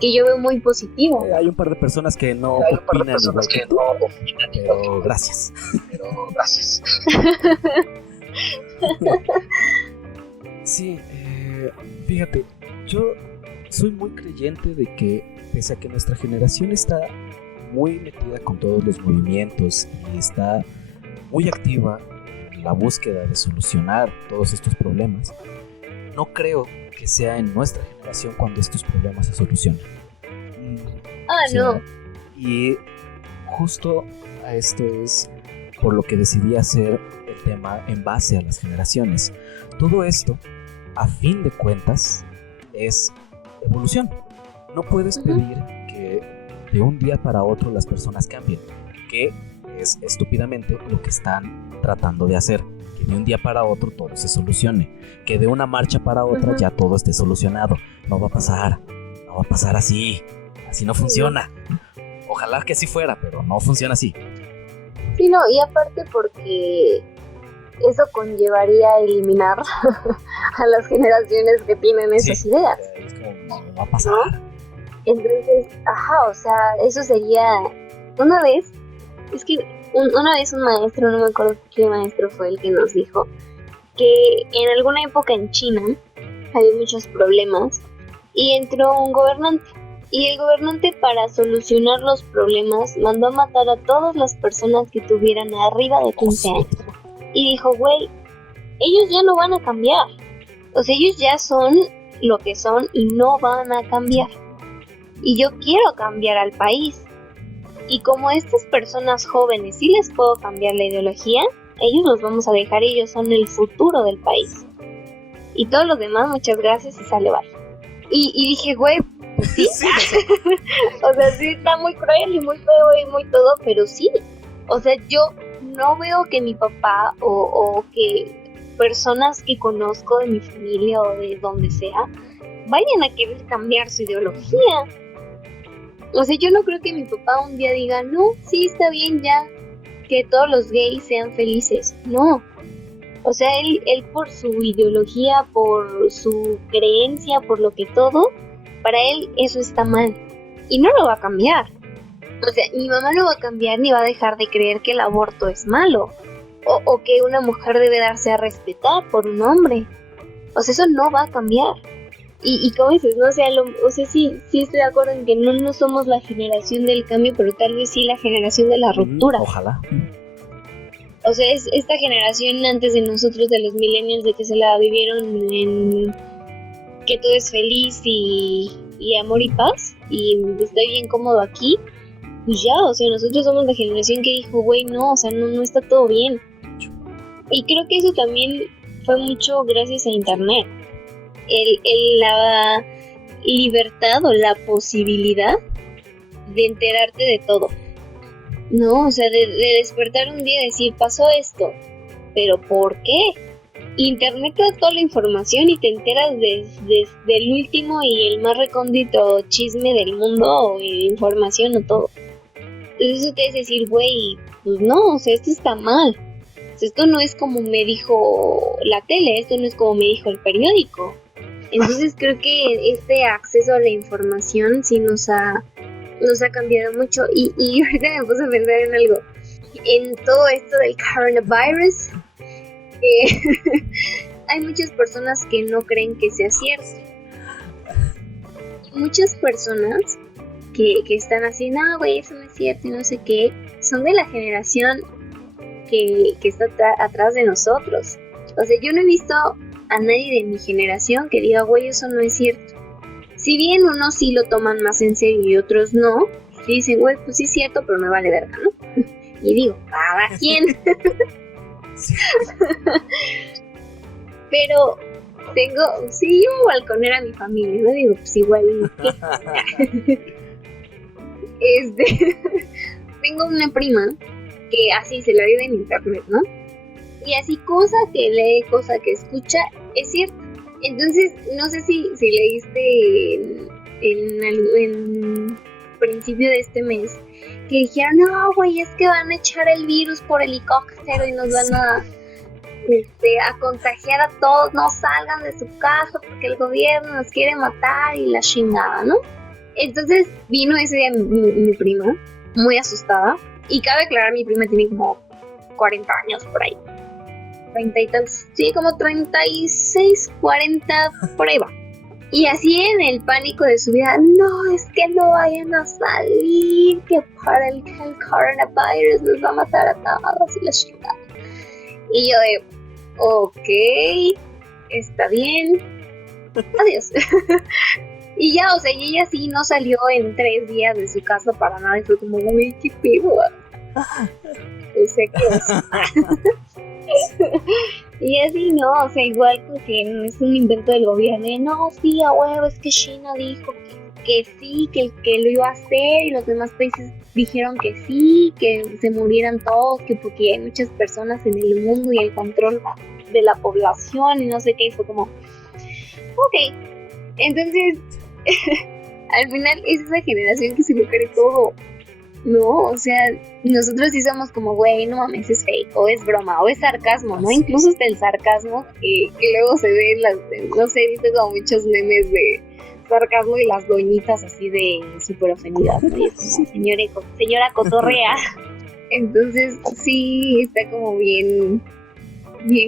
yo veo muy positivo. Hay un par de personas que no opinan igual que tú, pero gracias. Sí, fíjate, yo soy muy creyente de que pese a que nuestra generación está muy metida con todos los movimientos y está muy activa en la búsqueda de solucionar todos estos problemas, no creo que sea en nuestra generación cuando estos problemas se solucionan. No. Y justo a esto es por lo que decidí hacer el tema en base a las generaciones. Todo esto, a fin de cuentas, es evolución. No puedes pedir que de un día para otro las personas cambien, que es estúpidamente lo que están tratando de hacer. Que de un día para otro todo se solucione, que de una marcha para otra ya todo esté solucionado. No va a pasar así no funciona. Ojalá que así fuera, pero no funciona así. Sí, no, y aparte porque eso conllevaría eliminar a las generaciones que tienen esas ideas. Es como, no va a pasar. ¿No? Entonces, o sea, eso sería... Una vez un maestro, no me acuerdo qué maestro fue el que nos dijo, que en alguna época en China había muchos problemas y entró un gobernante. Y el gobernante, para solucionar los problemas, mandó a matar a todas las personas que tuvieran arriba de 15 años. Y dijo, güey, ellos ya no van a cambiar. O sea, ellos ya son lo que son y no van a cambiar. Y yo quiero cambiar al país. Y como a estas personas jóvenes sí les puedo cambiar la ideología, ellos los vamos a dejar, ellos son el futuro del país. Y todos los demás, muchas gracias y sale bye. Y dije, güey, pues sí. O sea, sí está muy cruel y muy feo y muy todo, pero sí. O sea, yo no veo que mi papá o que personas que conozco de mi familia o de donde sea vayan a querer cambiar su ideología. O sea, yo no creo que mi papá un día diga, no, sí, está bien ya, que todos los gays sean felices. No. O sea, él por su ideología, por su creencia, por lo que todo, para él eso está mal. Y no lo va a cambiar. O sea, mi mamá no va a cambiar ni va a dejar de creer que el aborto es malo. O que una mujer debe darse a respetar por un hombre. O sea, eso no va a cambiar. Y como dices, ¿no? O sea, sí estoy de acuerdo en que no somos la generación del cambio, pero tal vez sí la generación de la ruptura. Ojalá. O sea, es esta generación antes de nosotros, de los millennials, de que se la vivieron en que todo es feliz y amor y paz, y estoy bien cómodo aquí. Pues ya, o sea, nosotros somos la generación que dijo, güey, no, o sea, no está todo bien. Y creo que eso también fue mucho gracias a internet. La libertad o la posibilidad de enterarte de todo, ¿no? O sea, de despertar un día y decir, pasó esto, pero ¿por qué? Internet te da toda la información y te enteras del último y el más recóndito chisme del mundo o información o todo. Entonces eso te hace decir, güey, pues no, o sea, esto está mal. O sea, esto no es como me dijo la tele, esto no es como me dijo el periódico. Entonces creo que este acceso a la información sí nos ha cambiado mucho. Y ahorita me puse a pensar en algo. En todo esto del coronavirus, hay muchas personas que no creen que sea cierto. Muchas personas que están así, no, güey, eso no es cierto y no sé qué, son de la generación que está atrás de nosotros. O sea, yo no he visto a nadie de mi generación que diga, güey, eso no es cierto. Si bien unos sí lo toman más en serio y otros no, y dicen, güey, pues sí es cierto, pero me vale verga, ¿no? Y digo, ¿para quién? Sí. Pero Sí, yo balconera a mi familia, ¿no? Digo, pues igual. Tengo una prima que así se la vive en internet, ¿no? Y así cosa que lee, cosa que escucha, es cierto. Entonces, no sé si leíste en principio de este mes que dijeron, no, güey, es que van a echar el virus por helicóptero y nos van a contagiar a todos, no salgan de su casa porque el gobierno nos quiere matar y la chingada, ¿no? Entonces vino ese día mi prima, muy asustada, y cabe aclarar, mi prima tiene como 40 años por ahí, 30 y tantos, sí, como 36, 40, por ahí va. Y así en el pánico de su vida, no, es que no vayan a salir, que para el coronavirus nos va a matar a todos y la chingada. Y yo ok, está bien, adiós. Y ya, o sea, y ella sí no salió en 3 días de su casa para nada, y fue como, uy, qué pedo. O sea, y así no, o sea, igual que es un invento del gobierno, no, sí, a huevo, es que China dijo que sí, que lo iba a hacer, y los demás países dijeron que sí, que se murieran todos, que porque hay muchas personas en el mundo y el control de la población y no sé qué, y fue como, ok, entonces al final es esa generación que se lo cree todo, ¿no? O sea, nosotros sí somos como, güey, no mames, es fake, o es broma, o es sarcasmo, ¿no? Incluso hasta el sarcasmo que luego se ve en las, no sé, he visto como muchos memes de sarcasmo y las doñitas así de súper ofendidas, ¿no? Y es como, señora cotorrea. Entonces sí, está como bien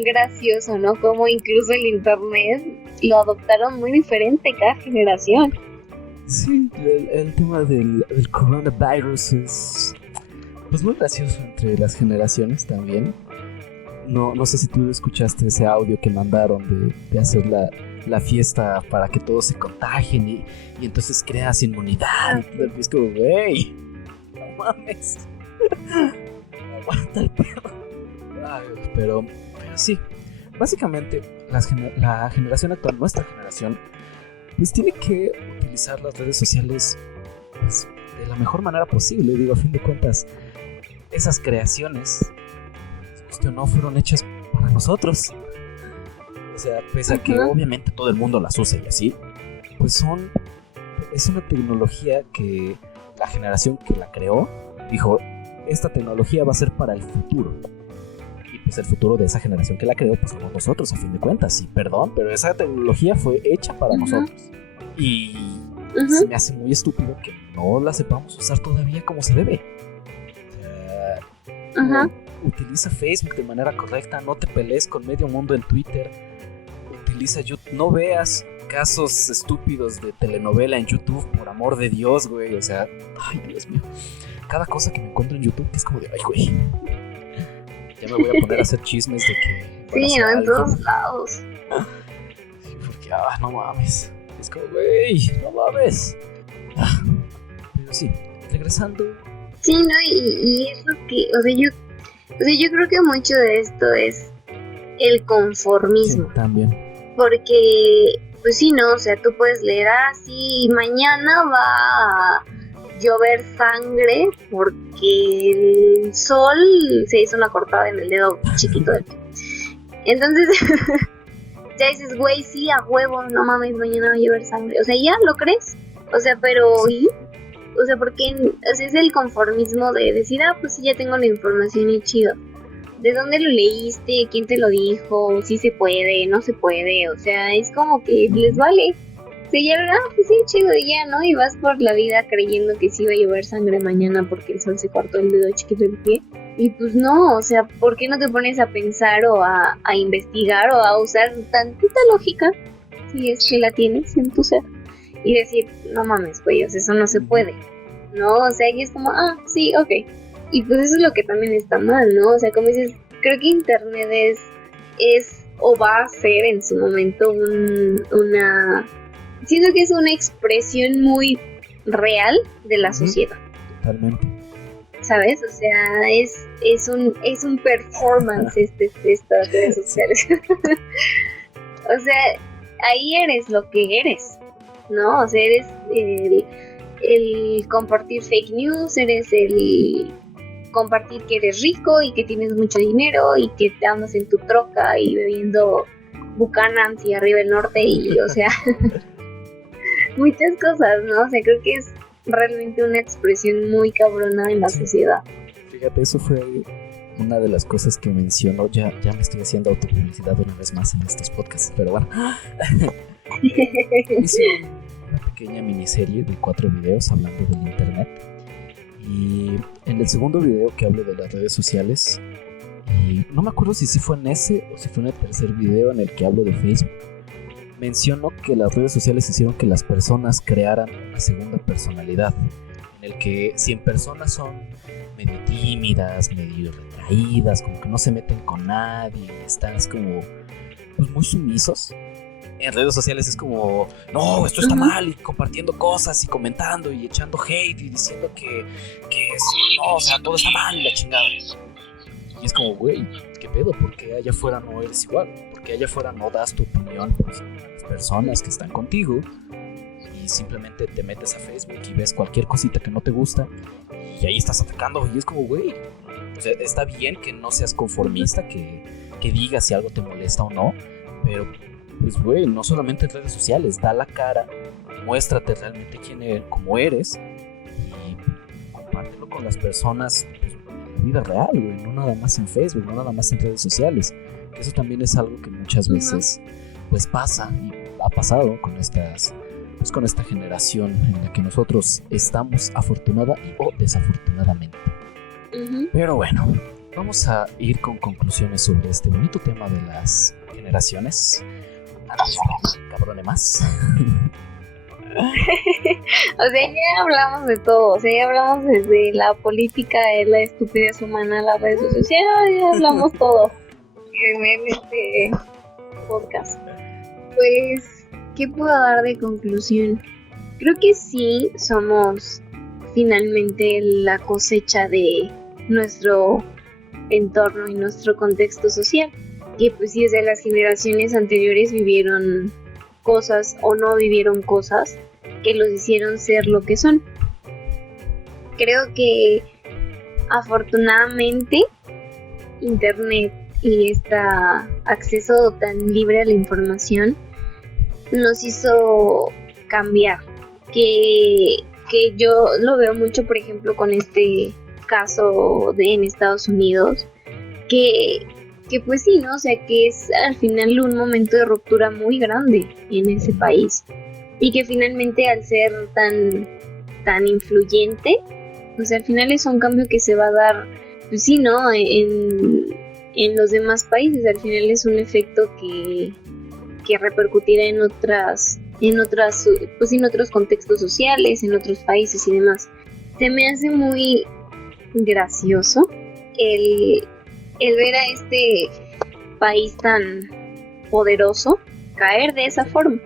gracioso, ¿no? Como incluso el internet lo adoptaron muy diferente cada generación. Sí, el tema del coronavirus es pues muy gracioso entre las generaciones también. No sé si tú escuchaste ese audio que mandaron de hacer la fiesta para que todos se contagien y entonces creas inmunidad. Es como, güey, no mames. Aguanta el perro. Pero sí, básicamente la generación actual, nuestra generación, pues tiene que utilizar las redes sociales pues, de la mejor manera posible. Digo, a fin de cuentas, esas creaciones, o no, fueron hechas para nosotros. O sea, pese a que obviamente todo el mundo las usa y así, pues es una tecnología que la generación que la creó dijo, esta tecnología va a ser para el futuro. Y pues el futuro de esa generación que la creó, pues somos nosotros, a fin de cuentas. Y perdón, pero esa tecnología fue hecha para nosotros. Y se me hace muy estúpido que no la sepamos usar todavía como se debe. O sea, utiliza Facebook de manera correcta, no te pelees con medio mundo en Twitter. Utiliza YouTube, no veas casos estúpidos de telenovela en YouTube, por amor de Dios, güey. O sea, ay, Dios mío. Cada cosa que me encuentro en YouTube es como de, ay, güey. Ya me voy a poner a hacer chismes de que... Sí, no, en todos lados. Sí, porque, no mames. Es como, güey, no mames. Pero sí, regresando. Sí, no, y es lo que, o sea, yo creo que mucho de esto es el conformismo. Sí, también. Porque, pues sí, no, o sea, tú puedes leer, sí, mañana va a llover sangre porque el sol se hizo una cortada en el dedo chiquito del pie. Entonces, ya dices, güey, sí, a huevo, no mames, mañana va a llover sangre. O sea, ¿ya lo crees? O sea, pero, ¿y? O sea, porque es el conformismo de decir, pues sí, ya tengo la información y chido. ¿De dónde lo leíste? ¿Quién te lo dijo? ¿Sí se puede? ¿No se puede? O sea, es como que les vale. Se llevan, pues sí, chido, y ya, ¿no? Y vas por la vida creyendo que sí va a llover sangre mañana porque el sol se cortó el dedo chiquito del pie. Y pues no, o sea, ¿por qué no te pones a pensar o a investigar o a usar tantita lógica, si es que la tienes en tu ser, y decir, no mames, güey, o sea, eso no se puede, ¿no? O sea, y es como, sí, ok. Y pues eso es lo que también está mal, ¿no? O sea, como dices, creo que internet es o va a ser en su momento una... Siento que es una expresión muy real de la sociedad. Totalmente. ¿Sabes? O sea, es un performance estas redes sociales. O sea, ahí eres lo que eres, ¿no? O sea, eres el compartir fake news, eres el compartir que eres rico y que tienes mucho dinero y que te andas en tu troca y bebiendo Buchanan's y arriba el norte y, o sea, muchas cosas, ¿no? O sea, creo que es realmente una expresión muy cabrona en la sociedad. Fíjate, eso fue una de las cosas que mencionó. Ya me estoy haciendo autopublicidad una vez más en estos podcasts, pero bueno. Hice una pequeña miniserie de 4 videos hablando del internet. Y en el segundo video que hablo de las redes sociales, y no me acuerdo si fue en ese o si fue en el tercer video en el que hablo de Facebook, menciono que las redes sociales hicieron que las personas crearan una segunda personalidad, en el que si en personas son medio tímidas, medio retraídas, como que no se meten con nadie, están como pues muy sumisos, en redes sociales es como, no, esto está mal, y compartiendo cosas y comentando y echando hate y diciendo que no, o sea, todo está mal y la chingada. Y es como, güey, ¿qué pedo? ¿Por qué allá afuera no eres igual? ¿Por qué allá afuera no das tu opinión a las personas que están contigo? Y simplemente te metes a Facebook y ves cualquier cosita que no te gusta y ahí estás atacando. Y es como, güey, o sea, está bien que no seas conformista, que digas si algo te molesta o no, pero pues, güey, no solamente en redes sociales, da la cara, muéstrate realmente quién eres, cómo eres, y compártelo con las personas pues, en la vida real, güey, no nada más en Facebook, no nada más en redes sociales. Eso también es algo que muchas veces pues pasa y ha pasado con con esta generación en la que nosotros estamos, afortunada o desafortunadamente. Pero bueno, vamos a ir con conclusiones sobre este bonito tema de las generaciones. Cabrone más. O sea, ya hablamos de todo. O sea, ya hablamos desde la política, de la estupidez humana, las redes sociales. Ya hablamos todo en este podcast. Pues, ¿qué puedo dar de conclusión? Creo que sí somos finalmente la cosecha de nuestro entorno y nuestro contexto social. Que pues sí, desde las generaciones anteriores vivieron cosas o no vivieron cosas que los hicieron ser lo que son. Creo que afortunadamente Internet y este acceso tan libre a la información nos hizo cambiar. Que yo lo veo mucho, por ejemplo, con este caso en Estados Unidos, que pues sí, ¿no? O sea, que es al final un momento de ruptura muy grande en ese país. Y que finalmente al ser tan influyente, pues al final es un cambio que se va a dar, pues sí, ¿no? En los demás países. Al final es un efecto que repercutirá en otros contextos sociales, en otros países y demás. Se me hace muy gracioso el ver a este país tan poderoso caer de esa forma.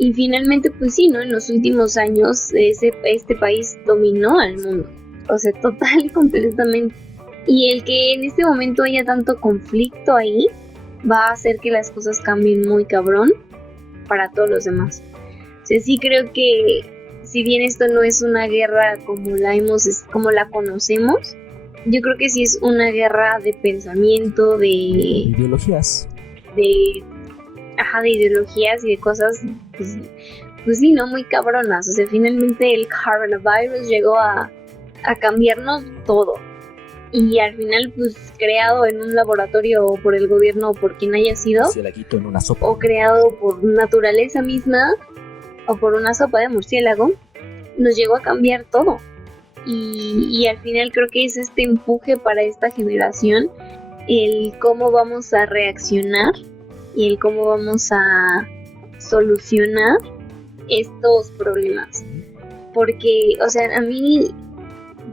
Y finalmente, pues sí, ¿no? En los últimos años este país dominó al mundo. O sea, total y completamente. Y el que en este momento haya tanto conflicto ahí va a hacer que las cosas cambien muy cabrón para todos los demás. O sea, sí creo que si bien esto no es una guerra como la conocemos, yo creo que sí es una guerra de pensamiento, de ideologías. De ideologías y de cosas, pues sí, ¿no? Muy cabronas. O sea, finalmente el coronavirus llegó a cambiarnos todo. Y al final, pues, creado en un laboratorio o por el gobierno o por quien haya sido. En una sopa. O creado por naturaleza misma o por una sopa de murciélago, nos llegó a cambiar todo. Y al final creo que es este empuje para esta generación, el cómo vamos a reaccionar y el cómo vamos a solucionar estos problemas. Porque, o sea, a mí,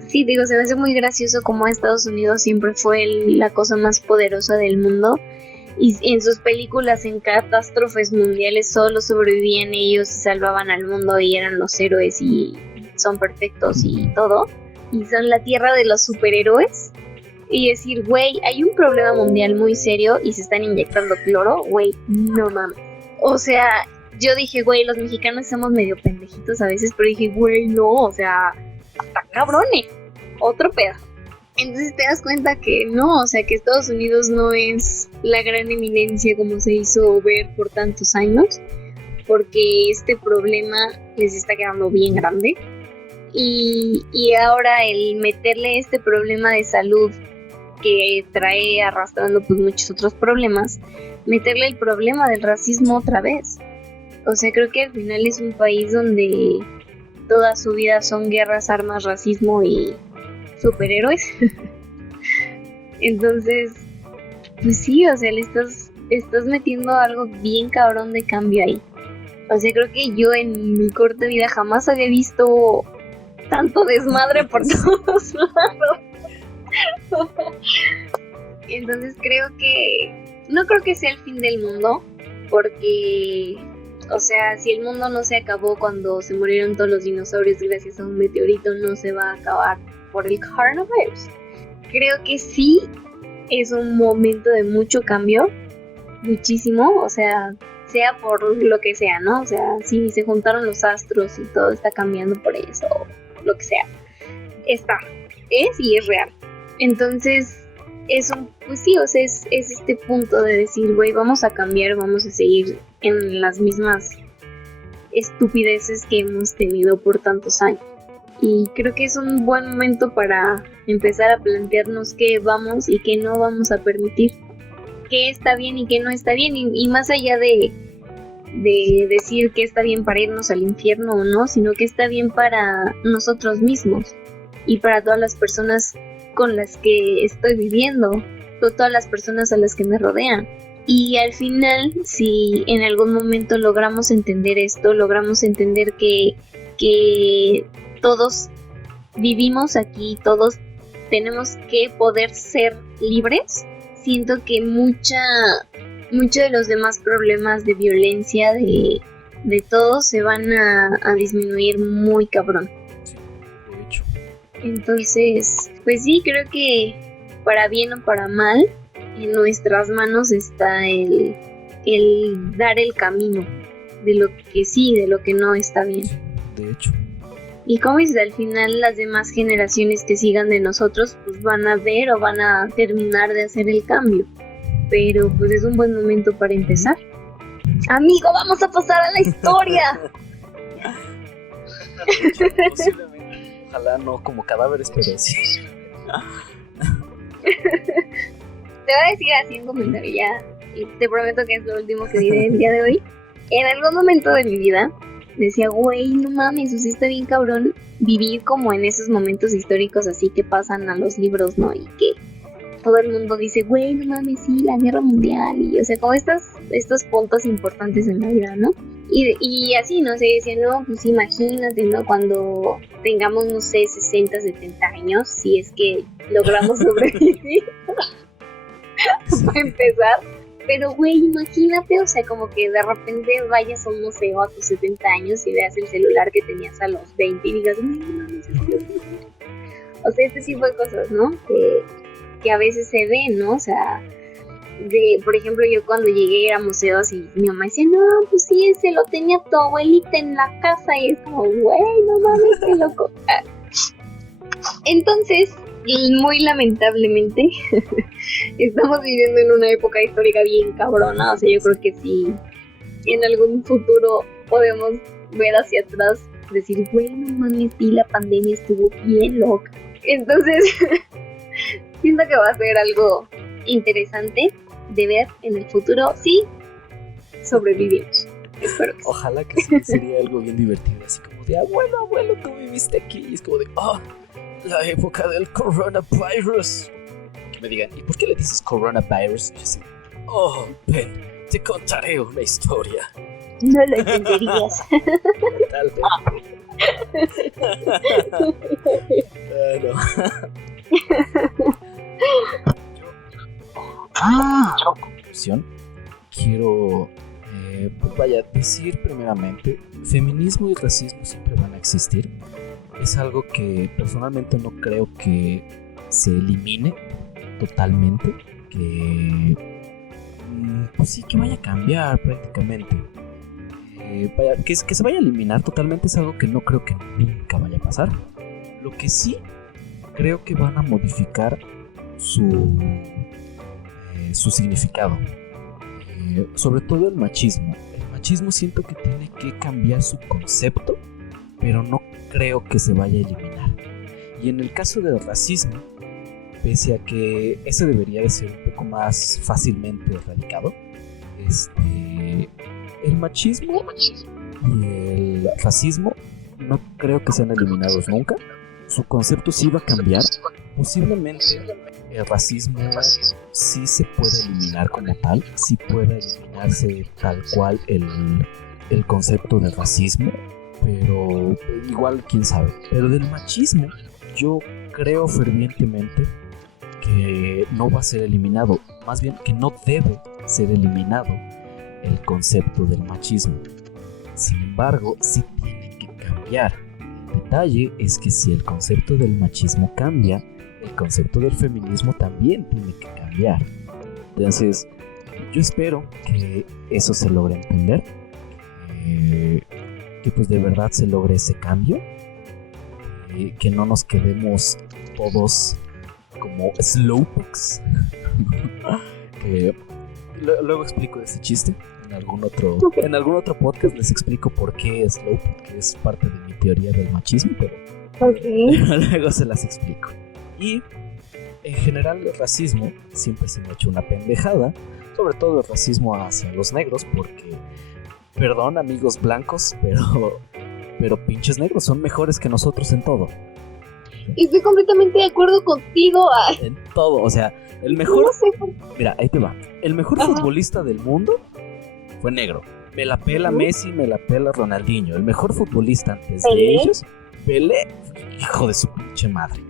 sí, digo, se me hace muy gracioso cómo Estados Unidos siempre fue la cosa más poderosa del mundo. Y en sus películas, en catástrofes mundiales, solo sobrevivían ellos y salvaban al mundo y eran los héroes y son perfectos y todo. Y son la tierra de los superhéroes. Y decir, güey, hay un problema mundial muy serio y se están inyectando cloro, güey, no mames. O sea, yo dije, güey, los mexicanos somos medio pendejitos a veces, pero dije, güey, no, o sea, hasta cabrones, otro pedo. Entonces te das cuenta que no, o sea, que Estados Unidos no es la gran eminencia como se hizo ver por tantos años, porque este problema les está quedando bien grande. Y ahora el meterle este problema de salud que trae arrastrando pues muchos otros problemas, meterle el problema del racismo otra vez. O sea, creo que al final es un país donde toda su vida son guerras, armas, racismo y superhéroes. Entonces, pues sí, o sea, le estás metiendo algo bien cabrón de cambio ahí. O sea, creo que yo en mi corta vida jamás había visto tanto desmadre por todos lados. Entonces no creo que sea el fin del mundo, porque, o sea, si el mundo no se acabó cuando se murieron todos los dinosaurios gracias a un meteorito, no se va a acabar por el coronavirus. Creo que sí es un momento de mucho cambio, muchísimo, o sea por lo que sea, ¿no? O sea, si se juntaron los astros y todo está cambiando por eso, lo que sea, es y es real. Entonces, pues sí, o sea, es este punto de decir, güey, vamos a cambiar, vamos a seguir en las mismas estupideces que hemos tenido por tantos años. Y creo que es un buen momento para empezar a plantearnos qué vamos y qué no vamos a permitir, qué está bien y qué no está bien, y más allá de decir que está bien para irnos al infierno o no, sino que está bien para nosotros mismos y para todas las personas con las que estoy viviendo, todas las personas a las que me rodean. Y al final, si en algún momento logramos entender esto, logramos entender que todos vivimos aquí, todos tenemos que poder ser libres, siento que mucho de los demás problemas de violencia de todos se van a disminuir muy cabrón. Sí, de hecho. Entonces, pues sí, creo que para bien o para mal, en nuestras manos está el dar el camino de lo que sí y de lo que no está bien. De hecho. Y como dices, al final las demás generaciones que sigan de nosotros pues van a ver o van a terminar de hacer el cambio. Pero pues es un buen momento para empezar. Amigo, vamos a pasar a la historia. Posiblemente. Ojalá no como cadáveres, pero sí. Te voy a decir así un comentario ya, y te prometo que es lo último que diré el día de hoy. En algún momento de mi vida decía, güey, no mames, o sea, está bien cabrón vivir como en esos momentos históricos así que pasan a los libros, ¿no? Y que todo el mundo dice, güey, no mames, sí, la guerra mundial, y o sea, como estos puntos importantes en la vida, ¿no? Y así, no sé, decía, no, pues imagínate, ¿no? Cuando tengamos, no sé, 60, 70 años, si es que logramos sobrevivir, para empezar. Pero, güey, imagínate, o sea, como que de repente vayas a un museo a tus 70 años y veas el celular que tenías a los 20 y digas, güey, no mames, o sea, este tipo de cosas, ¿no? Que a veces se ven, ¿no? O sea, por ejemplo, yo cuando llegué a museos y mi mamá decía, no, pues sí, ese lo tenía tu abuelita en la casa, y es como, güey, no mames, qué loco. Entonces, muy lamentablemente, estamos viviendo en una época histórica bien cabrona, o sea, yo creo que sí, en algún futuro podemos ver hacia atrás, decir, güey, no mames, sí, la pandemia estuvo bien loca. Entonces, siento que va a ser algo interesante de ver en el futuro si sobrevivimos. Espero que sí. Ojalá que sí, sería algo bien divertido, así como de abuelo, tú viviste aquí, y es como de, la época del coronavirus. Que me digan, ¿y por qué le dices coronavirus? Y yo así, ven, te contaré una historia. No lo entenderías. Tal vez. Quiero decir primeramente, feminismo y racismo siempre van a existir. Es algo que personalmente no creo que se elimine totalmente, que pues sí que vaya a cambiar prácticamente. que se vaya a eliminar totalmente es algo que no creo que nunca vaya a pasar. Lo que sí creo que van a modificar su significado. Sobre todo el machismo. El machismo siento que tiene que cambiar su concepto, pero no creo que se vaya a eliminar. Y en el caso del racismo, pese a que ese debería de ser un poco más fácilmente erradicado, el machismo y el racismo no creo que sean eliminados nunca. Su concepto sí va a cambiar. Posiblemente el racismo sí se puede eliminar como tal, sí puede eliminarse tal cual el concepto de racismo, pero igual quién sabe. Pero del machismo yo creo fervientemente que no va a ser eliminado, más bien que no debe ser eliminado el concepto del machismo. Sin embargo, sí tiene que cambiar. El detalle es que si el concepto del machismo cambia, el concepto del feminismo también tiene que cambiar. Entonces, yo espero que eso se logre entender, que pues de verdad se logre ese cambio, que no nos quedemos todos como slowpokes. Luego explico ese chiste en algún otro podcast. Les explico por qué slowpoke, que es parte de mi teoría del machismo, pero luego se las explico. Y en general el racismo siempre se me ha hecho una pendejada, sobre todo el racismo hacia los negros, porque perdón amigos blancos, pero pinches negros son mejores que nosotros en todo. Y estoy completamente de acuerdo contigo. En todo, o sea, el mejor... No sé por... Mira, ahí te va. El mejor futbolista del mundo fue negro. Me la pela Messi, me la pela Ronaldinho. El mejor futbolista antes de ellos, Pelé, hijo de su pinche madre,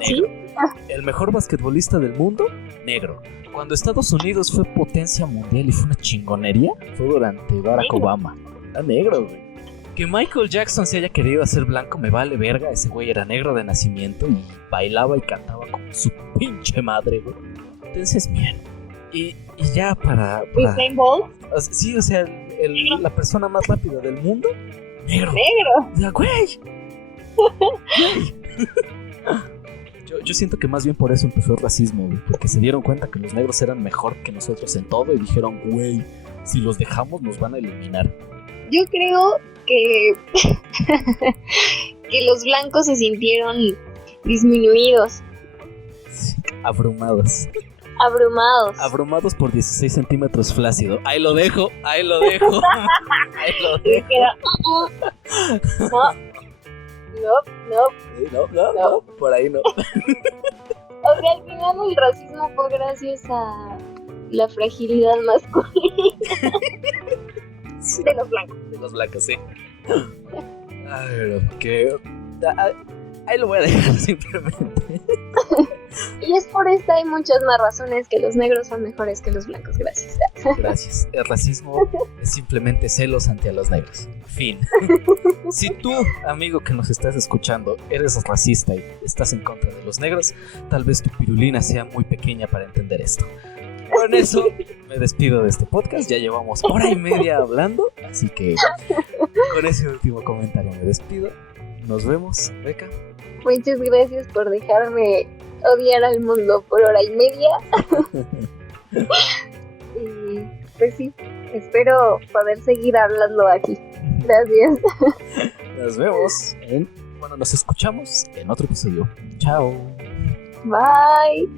negro. ¿Sí? El mejor basquetbolista del mundo, negro. Cuando Estados Unidos fue potencia mundial y fue una chingonería, fue durante Barack Obama. Era negro, güey. Que Michael Jackson se haya querido hacer blanco me vale verga. Ese güey era negro de nacimiento y bailaba y cantaba como su pinche madre, güey. Entonces, bien. Y ya para... ¿Usain Bolt? Sí, o sea, la persona más rápida del mundo, negro. Negro. O sea, güey. Yo siento que más bien por eso empezó el racismo, güey, porque se dieron cuenta que los negros eran mejor que nosotros en todo y dijeron, güey, si los dejamos nos van a eliminar. Yo creo que los blancos se sintieron disminuidos. Abrumados. Abrumados por 16 centímetros flácido. Ahí lo dejo. Ahí lo dejo. No, por ahí no. O sea, al final el racismo fue gracias a la fragilidad masculina. Sí. De los blancos, sí. Ay, pero que... Ahí lo voy a dejar simplemente. Y es por esta y muchas más razones que los negros son mejores que los blancos. Gracias. Gracias. El racismo es simplemente celos ante los negros. Fin. Si tú, amigo que nos estás escuchando, eres racista y estás en contra de los negros, tal vez tu pirulina sea muy pequeña para entender esto. Con eso me despido de este podcast. Ya llevamos hora y media hablando, así que con ese último comentario me despido. Nos vemos, Beca. Muchas gracias por dejarme odiar al mundo por hora y media. Y pues sí, espero poder seguir hablando aquí. Gracias. Nos vemos nos escuchamos en otro episodio. Chao. Bye.